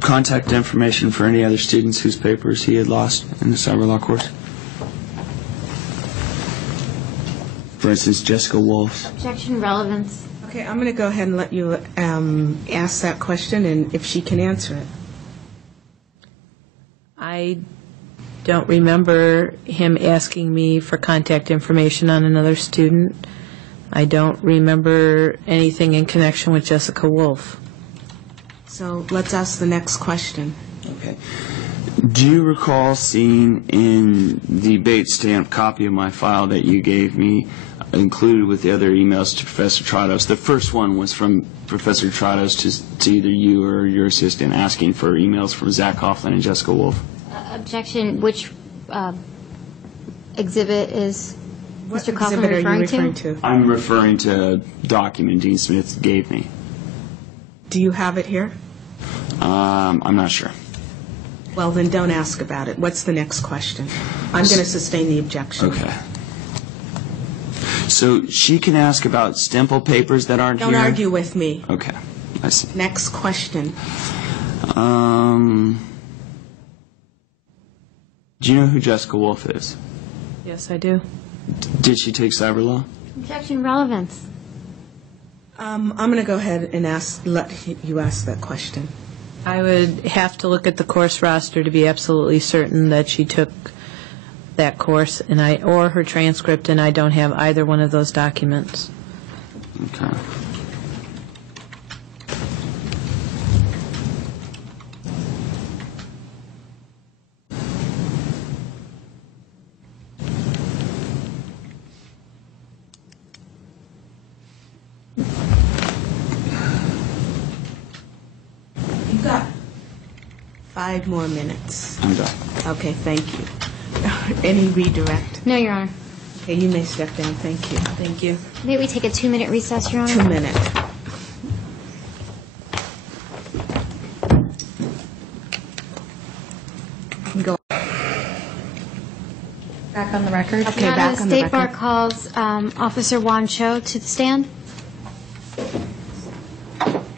contact information for any other students whose papers he had lost in the cyber law course? For instance, Jessica Wolf's. Objection, relevance. Okay, I'm going to go ahead and let you ask that question, and if she can answer it. I don't remember him asking me for contact information on another student. I don't remember anything in connection with Jessica Wolf. So let's ask the next question. Okay. Do you recall seeing in the Bates stamp copy of my file that you gave me, included with the other emails to Professor Trados? The first one was from Professor Trados to either you or your assistant asking for emails from Zach Coughlin and Jessica Wolf. Objection, which exhibit is What Mr. Coughlin exhibit are you referring referring to? to? I'm referring to a document Dean Smith gave me. Do you have it here? I'm not sure. Well, then don't ask about it. What's the next question? I'm going to sustain the objection. Okay. So she can ask about Stemple papers that aren't Don't here? argue with me. Okay. I see. Next question. Do you know who Jessica Wolf is? Yes, I do. Did she take cyber law? Objection, relevance. I'm going to go ahead and let you ask that question. I would have to look at the course roster to be absolutely certain that she took that course, or her transcript, and I don't have either one of those documents. Okay. You've got 5 more minutes. I'm done. Okay, thank you. Any redirect? No, Your Honor. Okay, you may step down. Thank you. Thank you. May we take a 2-minute recess, Your Honor? 2 minutes. Go. Back on the record. Okay, Your Honor, back the on the State Bar record. calls Officer Juan Cho to the stand.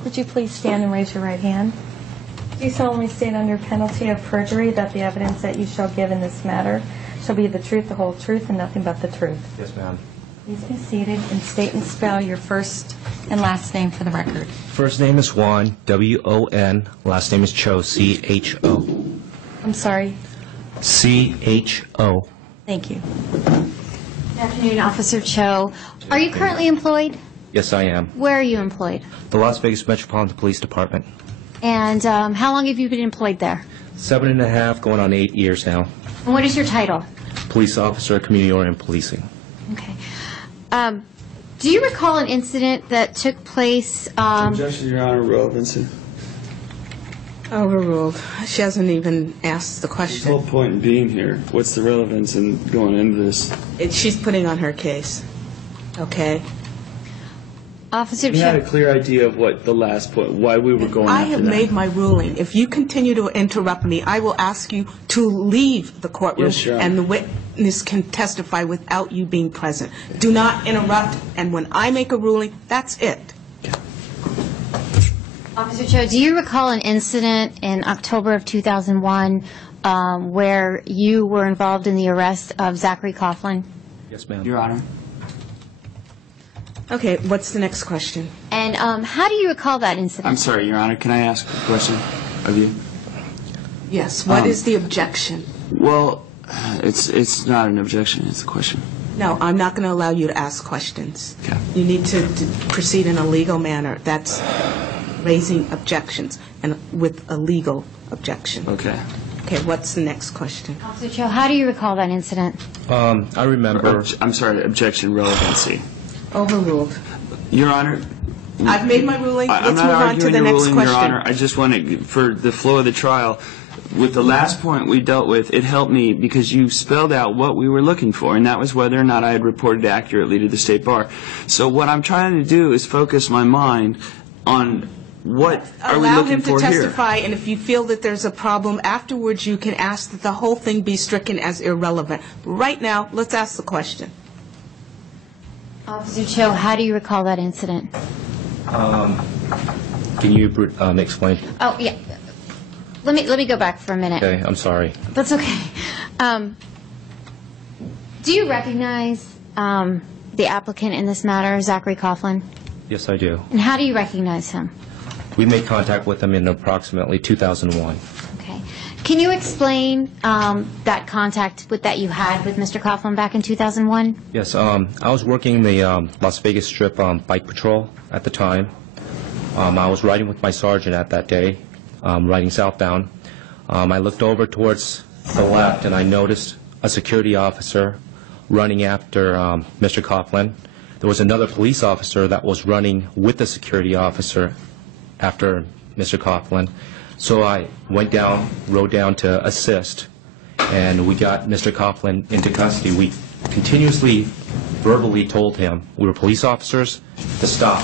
Would you please stand and raise your right hand? Do you solemnly state under penalty of perjury that the evidence that you shall give in this matter shall be the truth, the whole truth, and nothing but the truth? Yes, ma'am. Please be seated and state and spell your first and last name for the record. First name is Juan, W-O-N. Last name is Cho, C-H-O. I'm sorry. C-H-O. Thank you. Good afternoon, Officer Cho. Are you currently employed? Yes, I am. Where are you employed? The Las Vegas Metropolitan Police Department. And how long have you been employed there? 7.5, going on 8 years now. And what is your title? Police officer, community oriented policing. Okay. Do you recall an incident that took place? Objection, Your Honor, relevancy. Overruled. She hasn't even asked the The whole question. point in being here, what's the relevance in going into this? She's putting on her case. Okay? Officer We had a Cho. clear idea of what the last point, why we were going I after have that. made my ruling. If you continue to interrupt me, I will ask you to leave the courtroom, Yes, Your Honor. and the witness can testify without you being present. Do not interrupt, and when I make a ruling, that's it. Officer Cho, do you recall an incident in October of 2001 where you were involved in the arrest of Zachary Coughlin? Yes, ma'am. Your Honor. Okay, what's the next question? And how do you recall that incident? I'm sorry, Your Honor, can I ask a question of you? Yes, what is the objection? Well, it's not an objection, it's a question. No, I'm not going to allow you to ask questions. Okay. You need to proceed in a legal manner. That's raising objections, and with a legal objection. Okay. Okay, what's the next question? Officer Cho, how do you recall that incident? I remember. I'm sorry, objection, relevancy. Overruled. Your Honor. I've made my ruling. I'm Let's not move on to arguing the your next ruling, question. Your Honor. I just want to, for the flow of the trial, with the last point we dealt with, it helped me because you spelled out what we were looking for, and that was whether or not I had reported accurately to the State Bar. So what I'm trying to do is focus my mind on what are we Allow looking him to for here. testify, and if you feel that there's a problem afterwards, you can ask that the whole thing be stricken as irrelevant. Right now, let's ask the question. Officer Cho, how do you recall that incident? Can you explain? Oh, yeah. Let me go back for a minute. Okay, I'm sorry. That's okay. Do you recognize the applicant in this matter, Zachary Coughlin? Yes, I do. And how do you recognize him? We made contact with him in approximately 2001. Okay. Can you explain that contact that you had with Mr. Coughlin back in 2001? Yes, I was working the Las Vegas Strip bike patrol at the time. I was riding with my sergeant at that day, riding southbound. I looked over towards the left and I noticed a security officer running after Mr. Coughlin. There was another police officer that was running with the security officer after Mr. Coughlin. So I went down, rode down to assist, and we got Mr. Coughlin into custody. We continuously verbally told him, we were police officers, to stop.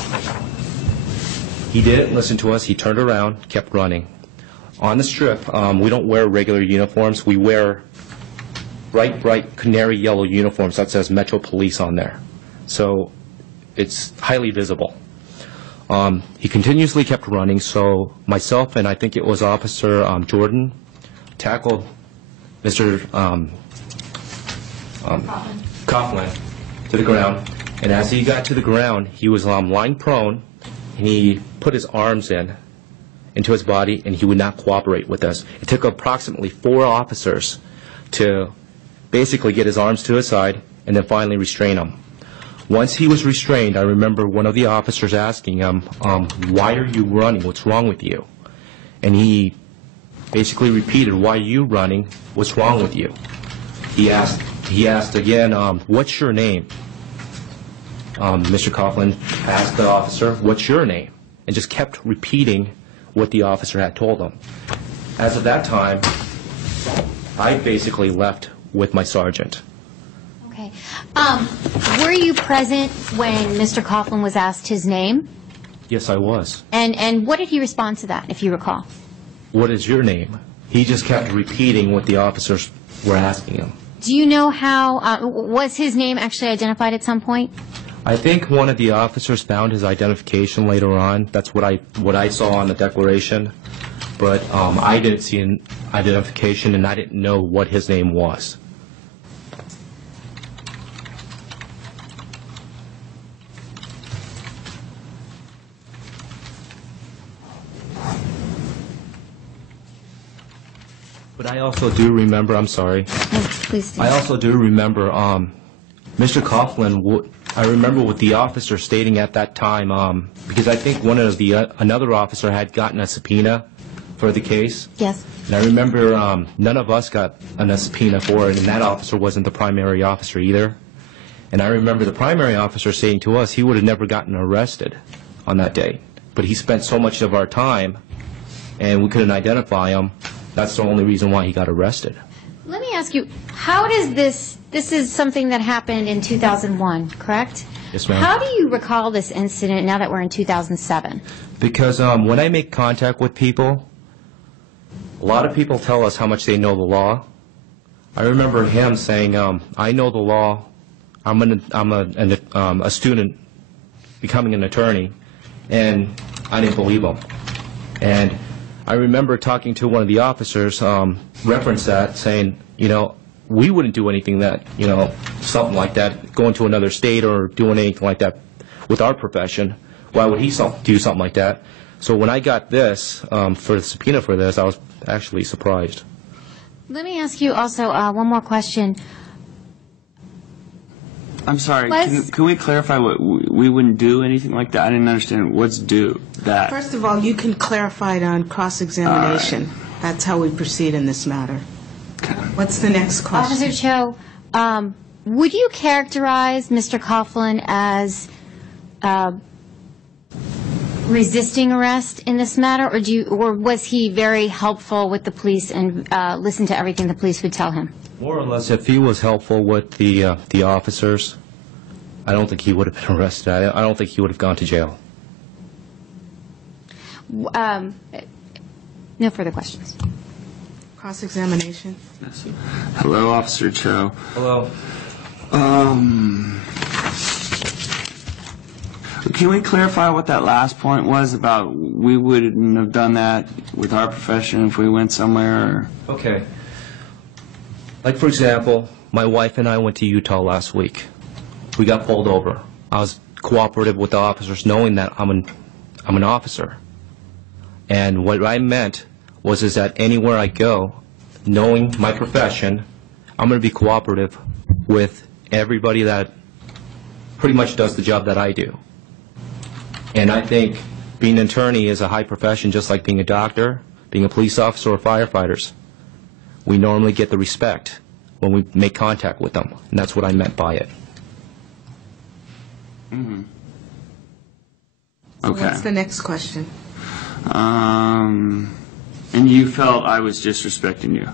He didn't listen to us. He turned around, kept running. On the strip, we don't wear regular uniforms. We wear bright canary yellow uniforms that says Metro Police on there. So it's highly visible. He continuously kept running, so myself and I think it was Officer Jordan tackled Mr. Coughlin to the ground. And as he got to the ground, he was lying prone, and he put his arms into his body, and he would not cooperate with us. It took approximately 4 officers to basically get his arms to his side and then finally restrain him. Once he was restrained, I remember one of the officers asking him, why are you running? What's wrong with you? And he basically repeated, why are you running? What's wrong with you? He asked again, what's your name? Mr. Coughlin asked the officer, what's your name? And just kept repeating what the officer had told him. As of that time, I basically left with my sergeant. Okay. Were you present when Mr. Coughlin was asked his name? Yes, I was. And what did he respond to that, if you recall? What is your name? He just kept repeating what the officers were asking him. Do you know how, was his name actually identified at some point? I think one of the officers found his identification later on. That's what I saw on the declaration. But I didn't see an identification, and I didn't know what his name was. But I also do remember, I'm sorry. No, please do. I also do remember Mr. Coughlin, I remember what the officer stating at that time, because I think another officer had gotten a subpoena for the case. Yes. And I remember none of us got a subpoena for it, and that officer wasn't the primary officer either. And I remember the primary officer saying to us he would have never gotten arrested on that day. But he spent so much of our time, and we couldn't identify him. That's the only reason why he got arrested. Let me ask you, how does this is something that happened in 2001, correct? Yes, ma'am. How do you recall this incident now that we're in 2007? Because when I make contact with people, a lot of people tell us how much they know the law. I remember him saying, I know the law. I'm a student becoming an attorney, and I didn't believe him. And I remember talking to one of the officers, reference that, saying, we wouldn't do anything that, something like that, going to another state or doing anything like that with our profession. Why would he do something like that? So when I got this, for the subpoena for this, I was actually surprised. Let me ask you also one more question. I'm sorry, Les? can we clarify what we wouldn't do anything like that? I didn't understand. What's do that? First of all, you can clarify it on cross-examination. That's how we proceed in this matter. What's the next question? Officer Cho, would you characterize Mr. Coughlin as resisting arrest in this matter, or was he very helpful with the police and listened to everything the police would tell him? More or less, if he was helpful with the officers, I don't think he would have been arrested. I don't think he would have gone to jail. No further questions. Cross-examination. Hello, Officer Cho. Hello. Can we clarify what that last point was about we wouldn't have done that with our profession if we went somewhere? Or? Okay. Like, for example, my wife and I went to Utah last week. We got pulled over. I was cooperative with the officers, knowing that I'm an officer. And what I meant is that anywhere I go, knowing my profession, I'm going to be cooperative with everybody that pretty much does the job that I do. And I think being an attorney is a high profession, just like being a doctor, being a police officer, or firefighters. We normally get the respect when we make contact with them, and that's what I meant by it. Mm-hmm. So Okay. what's the next question? And you felt I was disrespecting you?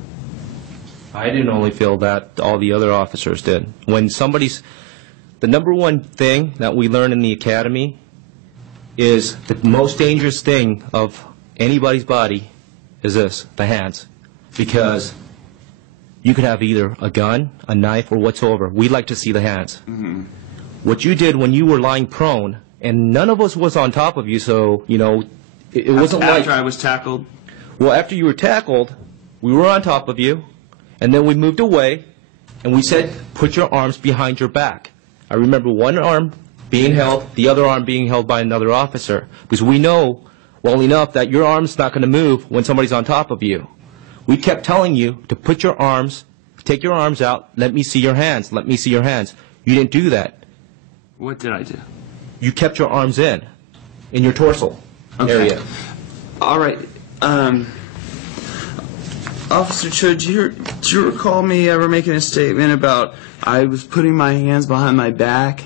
I didn't only feel that, all the other officers did. When the number one thing that we learn in the academy is the most dangerous thing of anybody's body is this, the hands. Because you could have either a gun, a knife, or whatsoever. We'd like to see the hands. Mm-hmm. What you did when you were lying prone, and none of us was on top of you, so, it wasn't like... After I was tackled? Well, after you were tackled, we were on top of you, and then we moved away, and we said, put your arms behind your back. I remember one arm being held, the other arm being held by another officer, because we know well enough that your arm's not going to move when somebody's on top of you. We kept telling you to put your arms, take your arms out, let me see your hands, let me see your hands. You didn't do that. What did I do? You kept your arms in your torso area. All right. Officer Cho, do you recall me ever making a statement about I was putting my hands behind my back?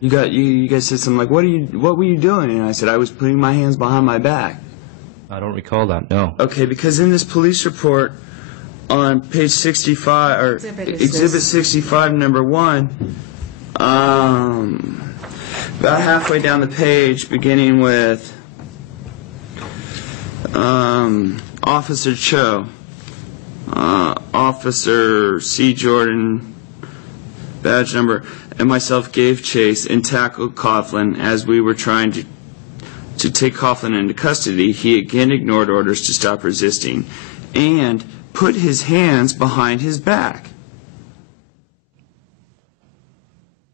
You guys said something like, "What were you doing?" And I said, "I was putting my hands behind my back." I don't recall that, no. Okay, because in this police report on page 65 or exhibit 65 number 1, about halfway down the page, beginning with Officer Cho, Officer C. Jordan, badge number, and myself gave chase and tackled Coughlin as we were trying to take Coughlin into custody. He again ignored orders to stop resisting and put his hands behind his back.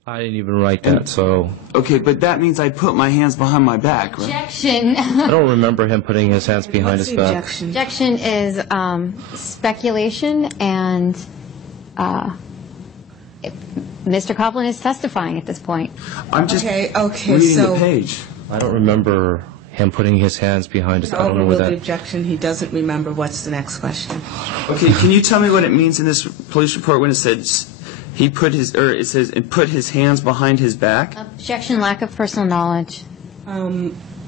I didn't even write that, so... Okay, but that means I put my hands behind my back, right? Objection. I don't remember him putting his hands behind What's his the back. objection? Objection is speculation, and Mr. Coughlin is testifying at this point. I'm just Okay, reading so the page. I don't remember him putting his hands behind his back. I don't know where overruled the that... objection. He doesn't remember. What's the next question? Okay, can you tell me what it means in this police report when it says he put his, or it says, and put his hands behind his back? Objection, lack of personal knowledge.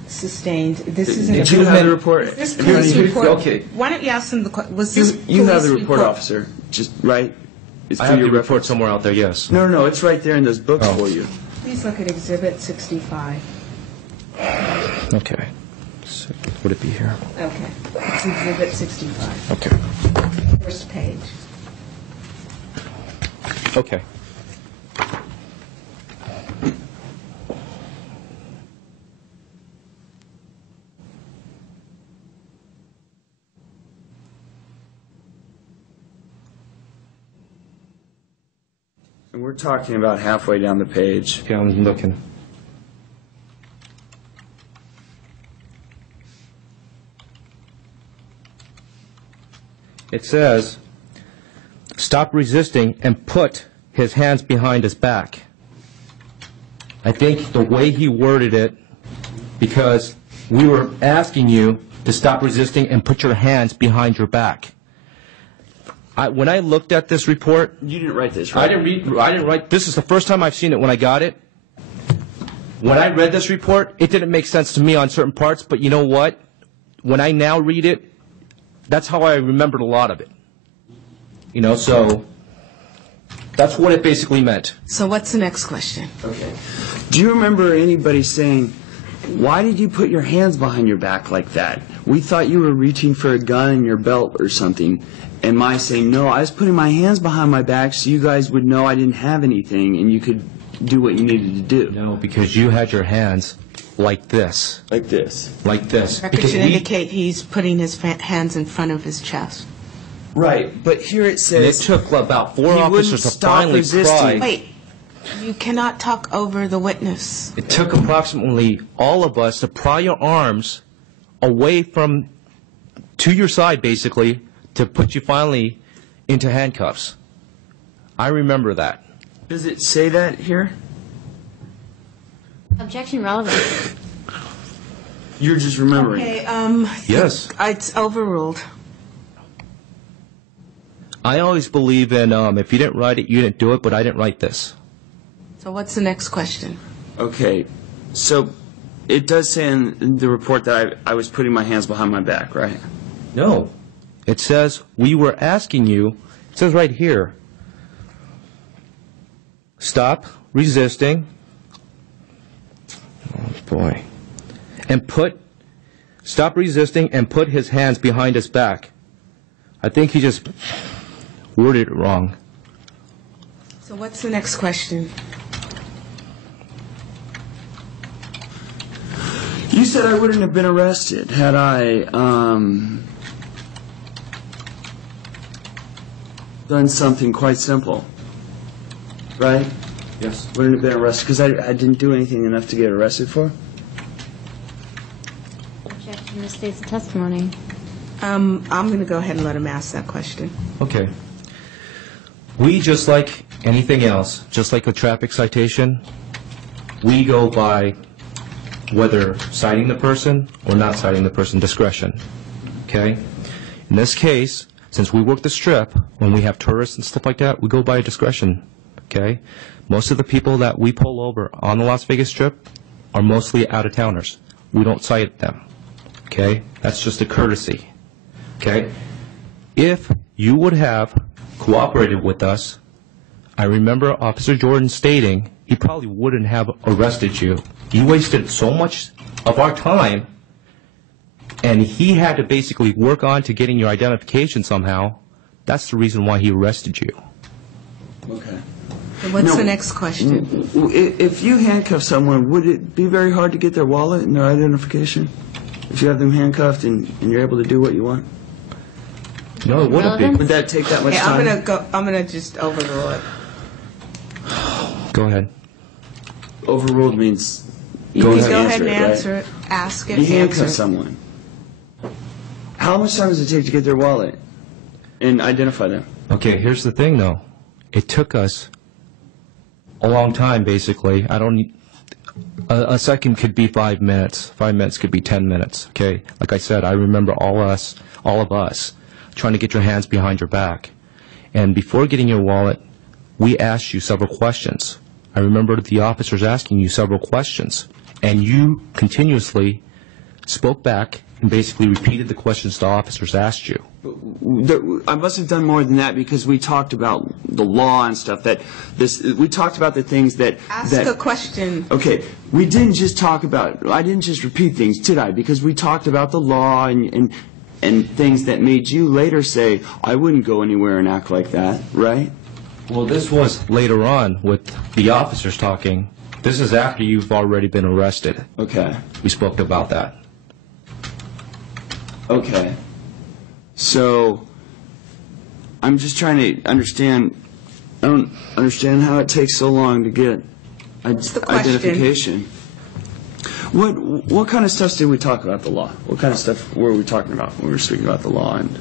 Sustained. This isn't. Did you have the report? This police report. Okay. Why don't you ask him the question? Was this You have the police report, officer. Just right. It's I for have your the report reference. somewhere out there, yes. No, it's right there in those books Oh. for you. Please look at Exhibit 65. Okay. So, would it be here? Okay. It's Exhibit 65. Okay. First page. Okay. And we're talking about halfway down the page. Okay, I'm looking. It says, stop resisting and put his hands behind his back. I think the way he worded it, because we were asking you to stop resisting and put your hands behind your back. When I looked at this report, You didn't write this, right? I didn't write, this is the first time I've seen it when I got it. When I read this report, it didn't make sense to me on certain parts, but you know what? When I now read it, that's how I remembered a lot of it. You know, so that's what it basically meant. So what's the next question? Okay. Do you remember anybody saying, "Why did you put your hands behind your back like that? We thought you were reaching for a gun in your belt or something." And my saying, "No, I was putting my hands behind my back so you guys would know I didn't have anything and you could do what you needed to do." No, because you had your hands like this. Like this. Like this. Record Because should we, indicate he's putting his hands in front of his chest. Right, but here it it says took about 4 He wouldn't officers to stop finally resisting. cry. Wait. You cannot talk over the witness. It took approximately all of us to pry your arms away from, to your side basically, to put you finally into handcuffs. I remember that. Does it say that here? Objection relevant. You're just remembering. Okay, Yes. it's overruled. I always believe in if you didn't write it, you didn't do it, but I didn't write this. So what's the next question? Okay, so it does say in the report that I was putting my hands behind my back, right? No. It says, we were asking you, it says right here, stop resisting, oh boy, and stop resisting and put his hands behind his back. I think he just worded it wrong. So what's the next question? You said I wouldn't have been arrested had I done something quite simple, right? Yes. Wouldn't have been arrested because I didn't do anything enough to get arrested for? Objection, this states the testimony. I'm going to go ahead and let him ask that question. Okay. We, just like anything else, just like a traffic citation, we go by whether citing the person or not citing the person, discretion. Okay? In this case, since we work the Strip, when we have tourists and stuff like that, we go by discretion. Okay? Most of the people that we pull over on the Las Vegas Strip are mostly out-of-towners. We don't cite them. Okay? That's just a courtesy. Okay? If you would have cooperated with us, I remember Officer Jordan stating he probably wouldn't have arrested you. You wasted so much of our time, and he had to basically work on to getting your identification somehow. That's the reason why he arrested you. Okay. What's the next question? If you handcuff someone, would it be very hard to get their wallet and their identification? If you have them handcuffed and you're able to do what you want? No, it wouldn't be. Would that take that much Hey, time? I'm gonna just overrule it. Go ahead. Overruled means You go can ahead go and ahead and answer answer it, ask it, You handcuff answer it. someone. How much time does it take to get their wallet and identify them? Okay, here's the thing, though. It took us a long time, basically. A second could be 5 minutes. 5 minutes could be 10 minutes. Okay, like I said, I remember all of us trying to get your hands behind your back. And before getting your wallet, we asked you several questions. I remember the officers asking you several questions, and you continuously spoke back and basically repeated the questions the officers asked you. I must have done more than that because we talked about the law and stuff. We talked about the things that. Ask a question. Okay, we didn't just talk about. I didn't just repeat things, did I? Because we talked about the law and things that made you later say, I wouldn't go anywhere and act like that, right? Well, this was later on with the officers talking. This is after you've already been arrested. Okay. We spoke about that. Okay. So, I'm just trying to understand. I don't understand how it takes so long to get the question? identification. What kind of stuff did we talk about the law? What kind of stuff were we talking about when we were speaking about the law? And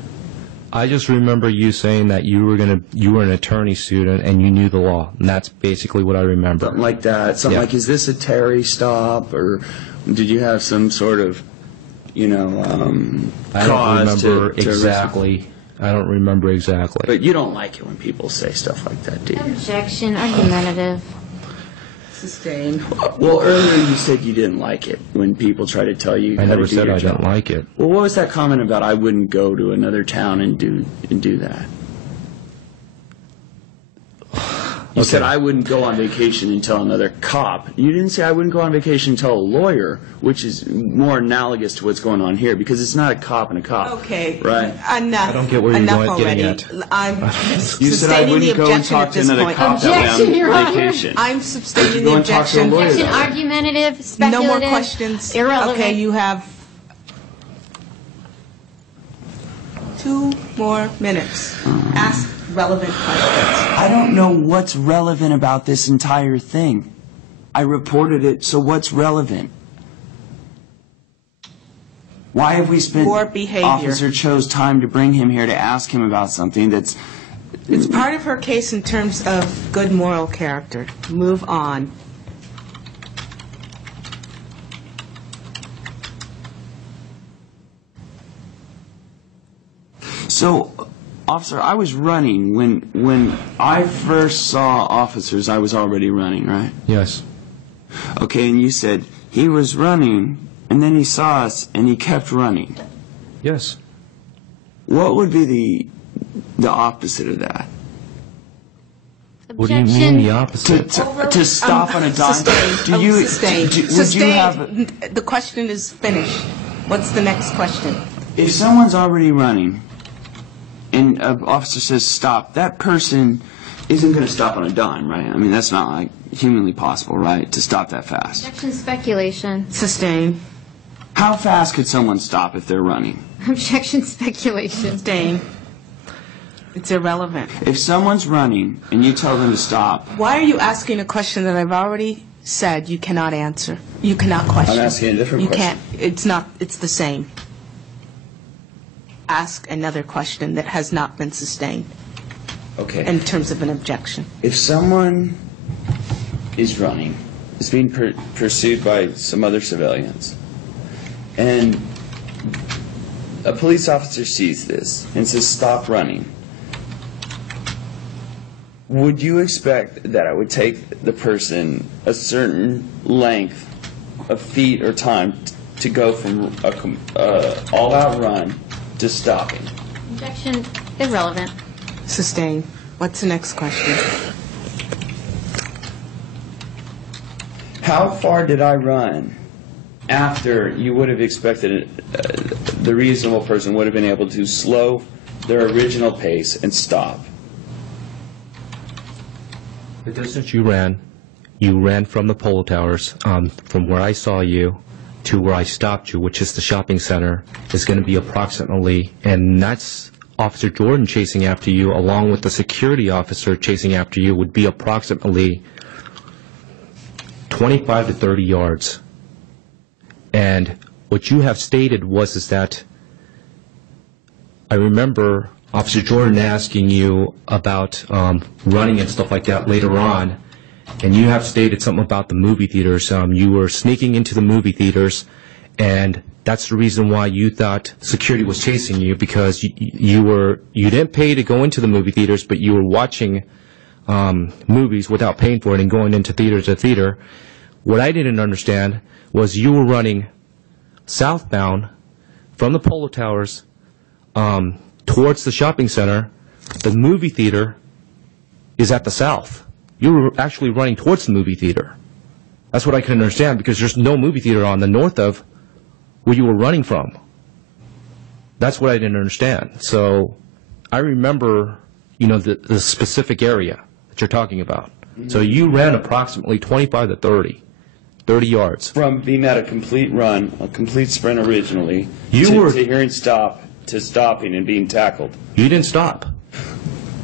I just remember you saying that you were an attorney student and you knew the law, and that's basically what I remember. something like that. Something Yeah. like, is this a Terry stop, or did you have some sort of, I don't cause remember to exactly. I don't remember exactly. But you don't like it when people say stuff like that, do you? Objection, argumentative. Sustained. Well, earlier you said you didn't like it when people try to tell you I how never to do said your I job. didn't like it. Well, what was that comment about? I wouldn't go to another town and do that. You said I wouldn't go on vacation and tell another cop. You didn't say I wouldn't go on vacation and tell a lawyer, which is more analogous to what's going on here because it's not a cop and a cop. Okay. Right. Enough. I don't get where you're Enough getting already. at. I'm You said I sustaining the wouldn't go and objection talk at to this another point. cop that Objection, way Your on Honor. vacation. I'm sustaining Go the and talk to a objection. lawyer. Objection, about it. argumentative, No speculative. more questions. Irrelevant. Okay, you have 2 more minutes. Ask relevant questions. I don't know what's relevant about this entire thing. I reported it, so what's relevant? Why have we spent... Poor behavior. Officer chose time to bring him here to ask him about something that's... It's part of her case in terms of good moral character. Move on. So, officer, I was running. When I first saw officers, I was already running, right? Yes. Okay, and you said he was running, and then he saw us, and he kept running. Yes. What would be the opposite of that? What do you mean the opposite? To stop on a dime? Sustained. Sustained. Would you Sustained. have... The question is finished. What's the next question? If someone's already running, and an officer says stop, that person isn't going to stop on a dime, right? I mean, that's not like humanly possible, right, to stop that fast. Objection, speculation. Sustained. How fast could someone stop if they're running? Objection, speculation. Sustained. It's irrelevant. If someone's running and you tell them to stop... Why are you asking a question that I've already said you cannot answer? You cannot question. I'm asking a different You question. can't. It's not. It's the same. Ask another question that has not been sustained. Okay. in terms of an objection. If someone is running, is being pursued by some other civilians, and a police officer sees this and says, "Stop running," would you expect that I would take the person a certain length of feet or time to go from a all-out run to stopping? Objection, irrelevant. Sustained. What's the next question? How far did I run after you would have expected the reasonable person would have been able to slow their original pace and stop? The distance you ran from the polo towers, from where I saw you to where I stopped you, which is the shopping center, is going to be approximately, and that's Officer Jordan chasing after you, along with the security officer chasing after you, would be approximately 25 to 30 yards. And what you have stated is that I remember Officer Jordan asking you about running and stuff like that later on, and you have stated something about the movie theaters. You were sneaking into the movie theaters, and that's the reason why you thought security was chasing you, because you didn't pay to go into the movie theaters, but you were watching movies without paying for it and going into theater to theater. What I didn't understand was you were running southbound from the polo towers towards the shopping center. The movie theater is at the south. You were actually running towards the movie theater. That's what I couldn't understand, because there's no movie theater on the north of where you were running from. That's what I didn't understand. So I remember, the specific area that you're talking about. So you ran approximately 25 to 30 yards. From being at a complete run, a complete sprint originally, to hearing stop, to stopping and being tackled. You didn't stop.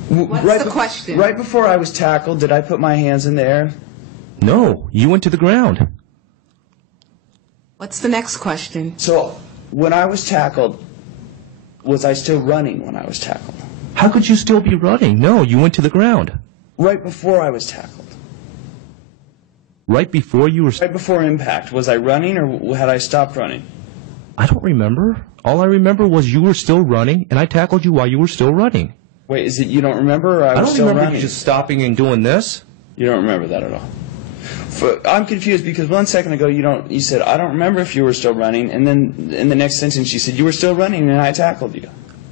What's the question? Right before I was tackled, did I put my hands in the air? No, you went to the ground. What's the next question? So when I was tackled, was I still running when I was tackled? How could you still be running? No, you went to the ground. Right before I was tackled. Right before you were... Right before impact. Was I running, or had I stopped running? I don't remember. All I remember was you were still running, and I tackled you while you were still running. Wait, is it you don't remember, or I was still running? I don't remember you just stopping and doing this. You don't remember that at all? I'm confused, because 1 second ago you said, I don't remember if you were still running, and then in the next sentence you said you were still running and I tackled you.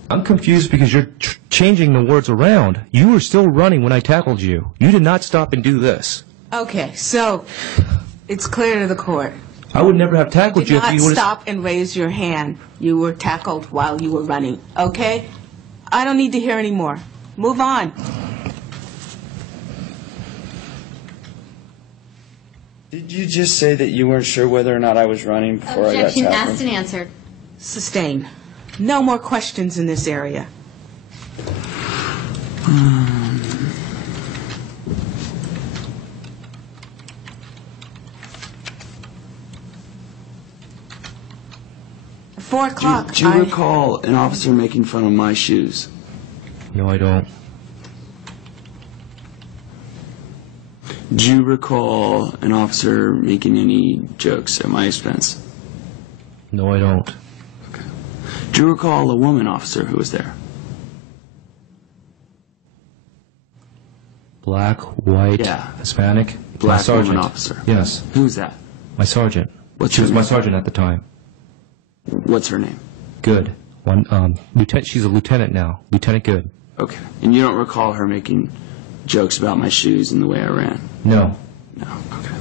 I'm confused because you're changing the words around. You were still running when I tackled you. You did not stop and do this. Okay, so it's clear to the court. I would never have tackled you if you did would not stop and raise your hand. You were tackled while you were running. Okay? I don't need to hear any more. Move on. Did you just say that you weren't sure whether or not I was running before I got Objection tackled? asked and answered. Sustained. No more questions in this area. At 4 o'clock, Do you recall an officer making fun of my shoes? No, I don't. Do you recall an officer making any jokes at my expense? No, I don't. Okay. Do you recall a woman officer who was there? Black, white, Yeah. Hispanic. Black My sergeant. woman officer. Yes, Who's that? my sergeant. What's She her was my name? sergeant at the time. What's her name? Good. Lieutenant. She's a lieutenant now. Lieutenant Good. Okay. And you don't recall her making jokes about my shoes and the way I ran? No. No. Okay.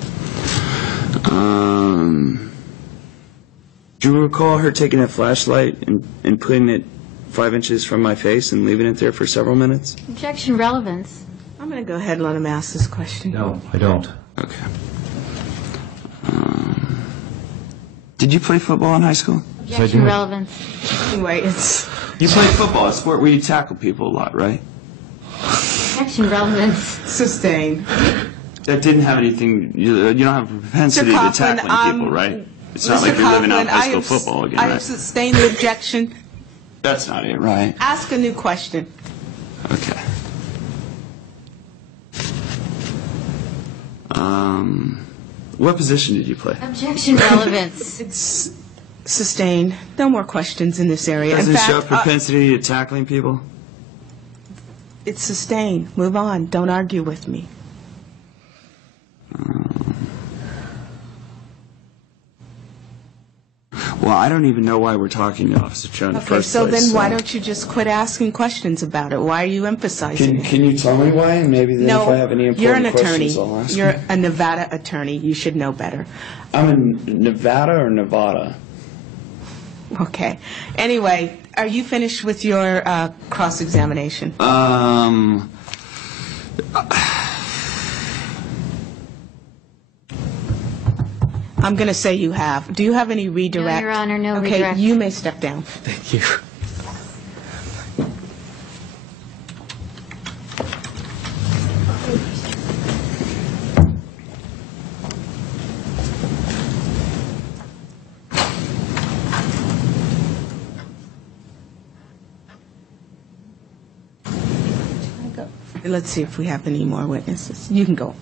Do you recall her taking a flashlight and putting it 5 inches from my face and leaving it there for several minutes? Objection, relevance. I'm going to go ahead and let him ask this question. No, I don't. Okay. Did you play football in high school? Objection, do. relevance. Anyway, it's... You played football, a sport where you tackle people a lot, right? Objection, relevance. Sustained. That didn't have anything, you don't have a propensity to Coughlin, tackling people, right? It's not like you're living out high school football again, I have right? sustained the objection. That's not it, right? Ask a new question. Okay. What position did you play? Objection relevance. It's sustained. No more questions in this area. Doesn't In fact, show propensity to tackling people? it's sustained. Move on. Don't argue with me. Well, I don't even know why we're talking to Officer Cho in the Okay, first so place. then why don't you just quit asking questions about it? Why are you emphasizing it? Can you tell me why? And maybe then if I have any you're an important attorney. questions, I'll ask You're them. a Nevada attorney. You should know better. I'm in Nevada or Nevada? Okay. Anyway, are you finished with your cross-examination? I'm going to say you have. Do you have any redirect? Your Honor, no okay, redirect. you may step down. Thank you. Let's see if we have any more witnesses. You can go.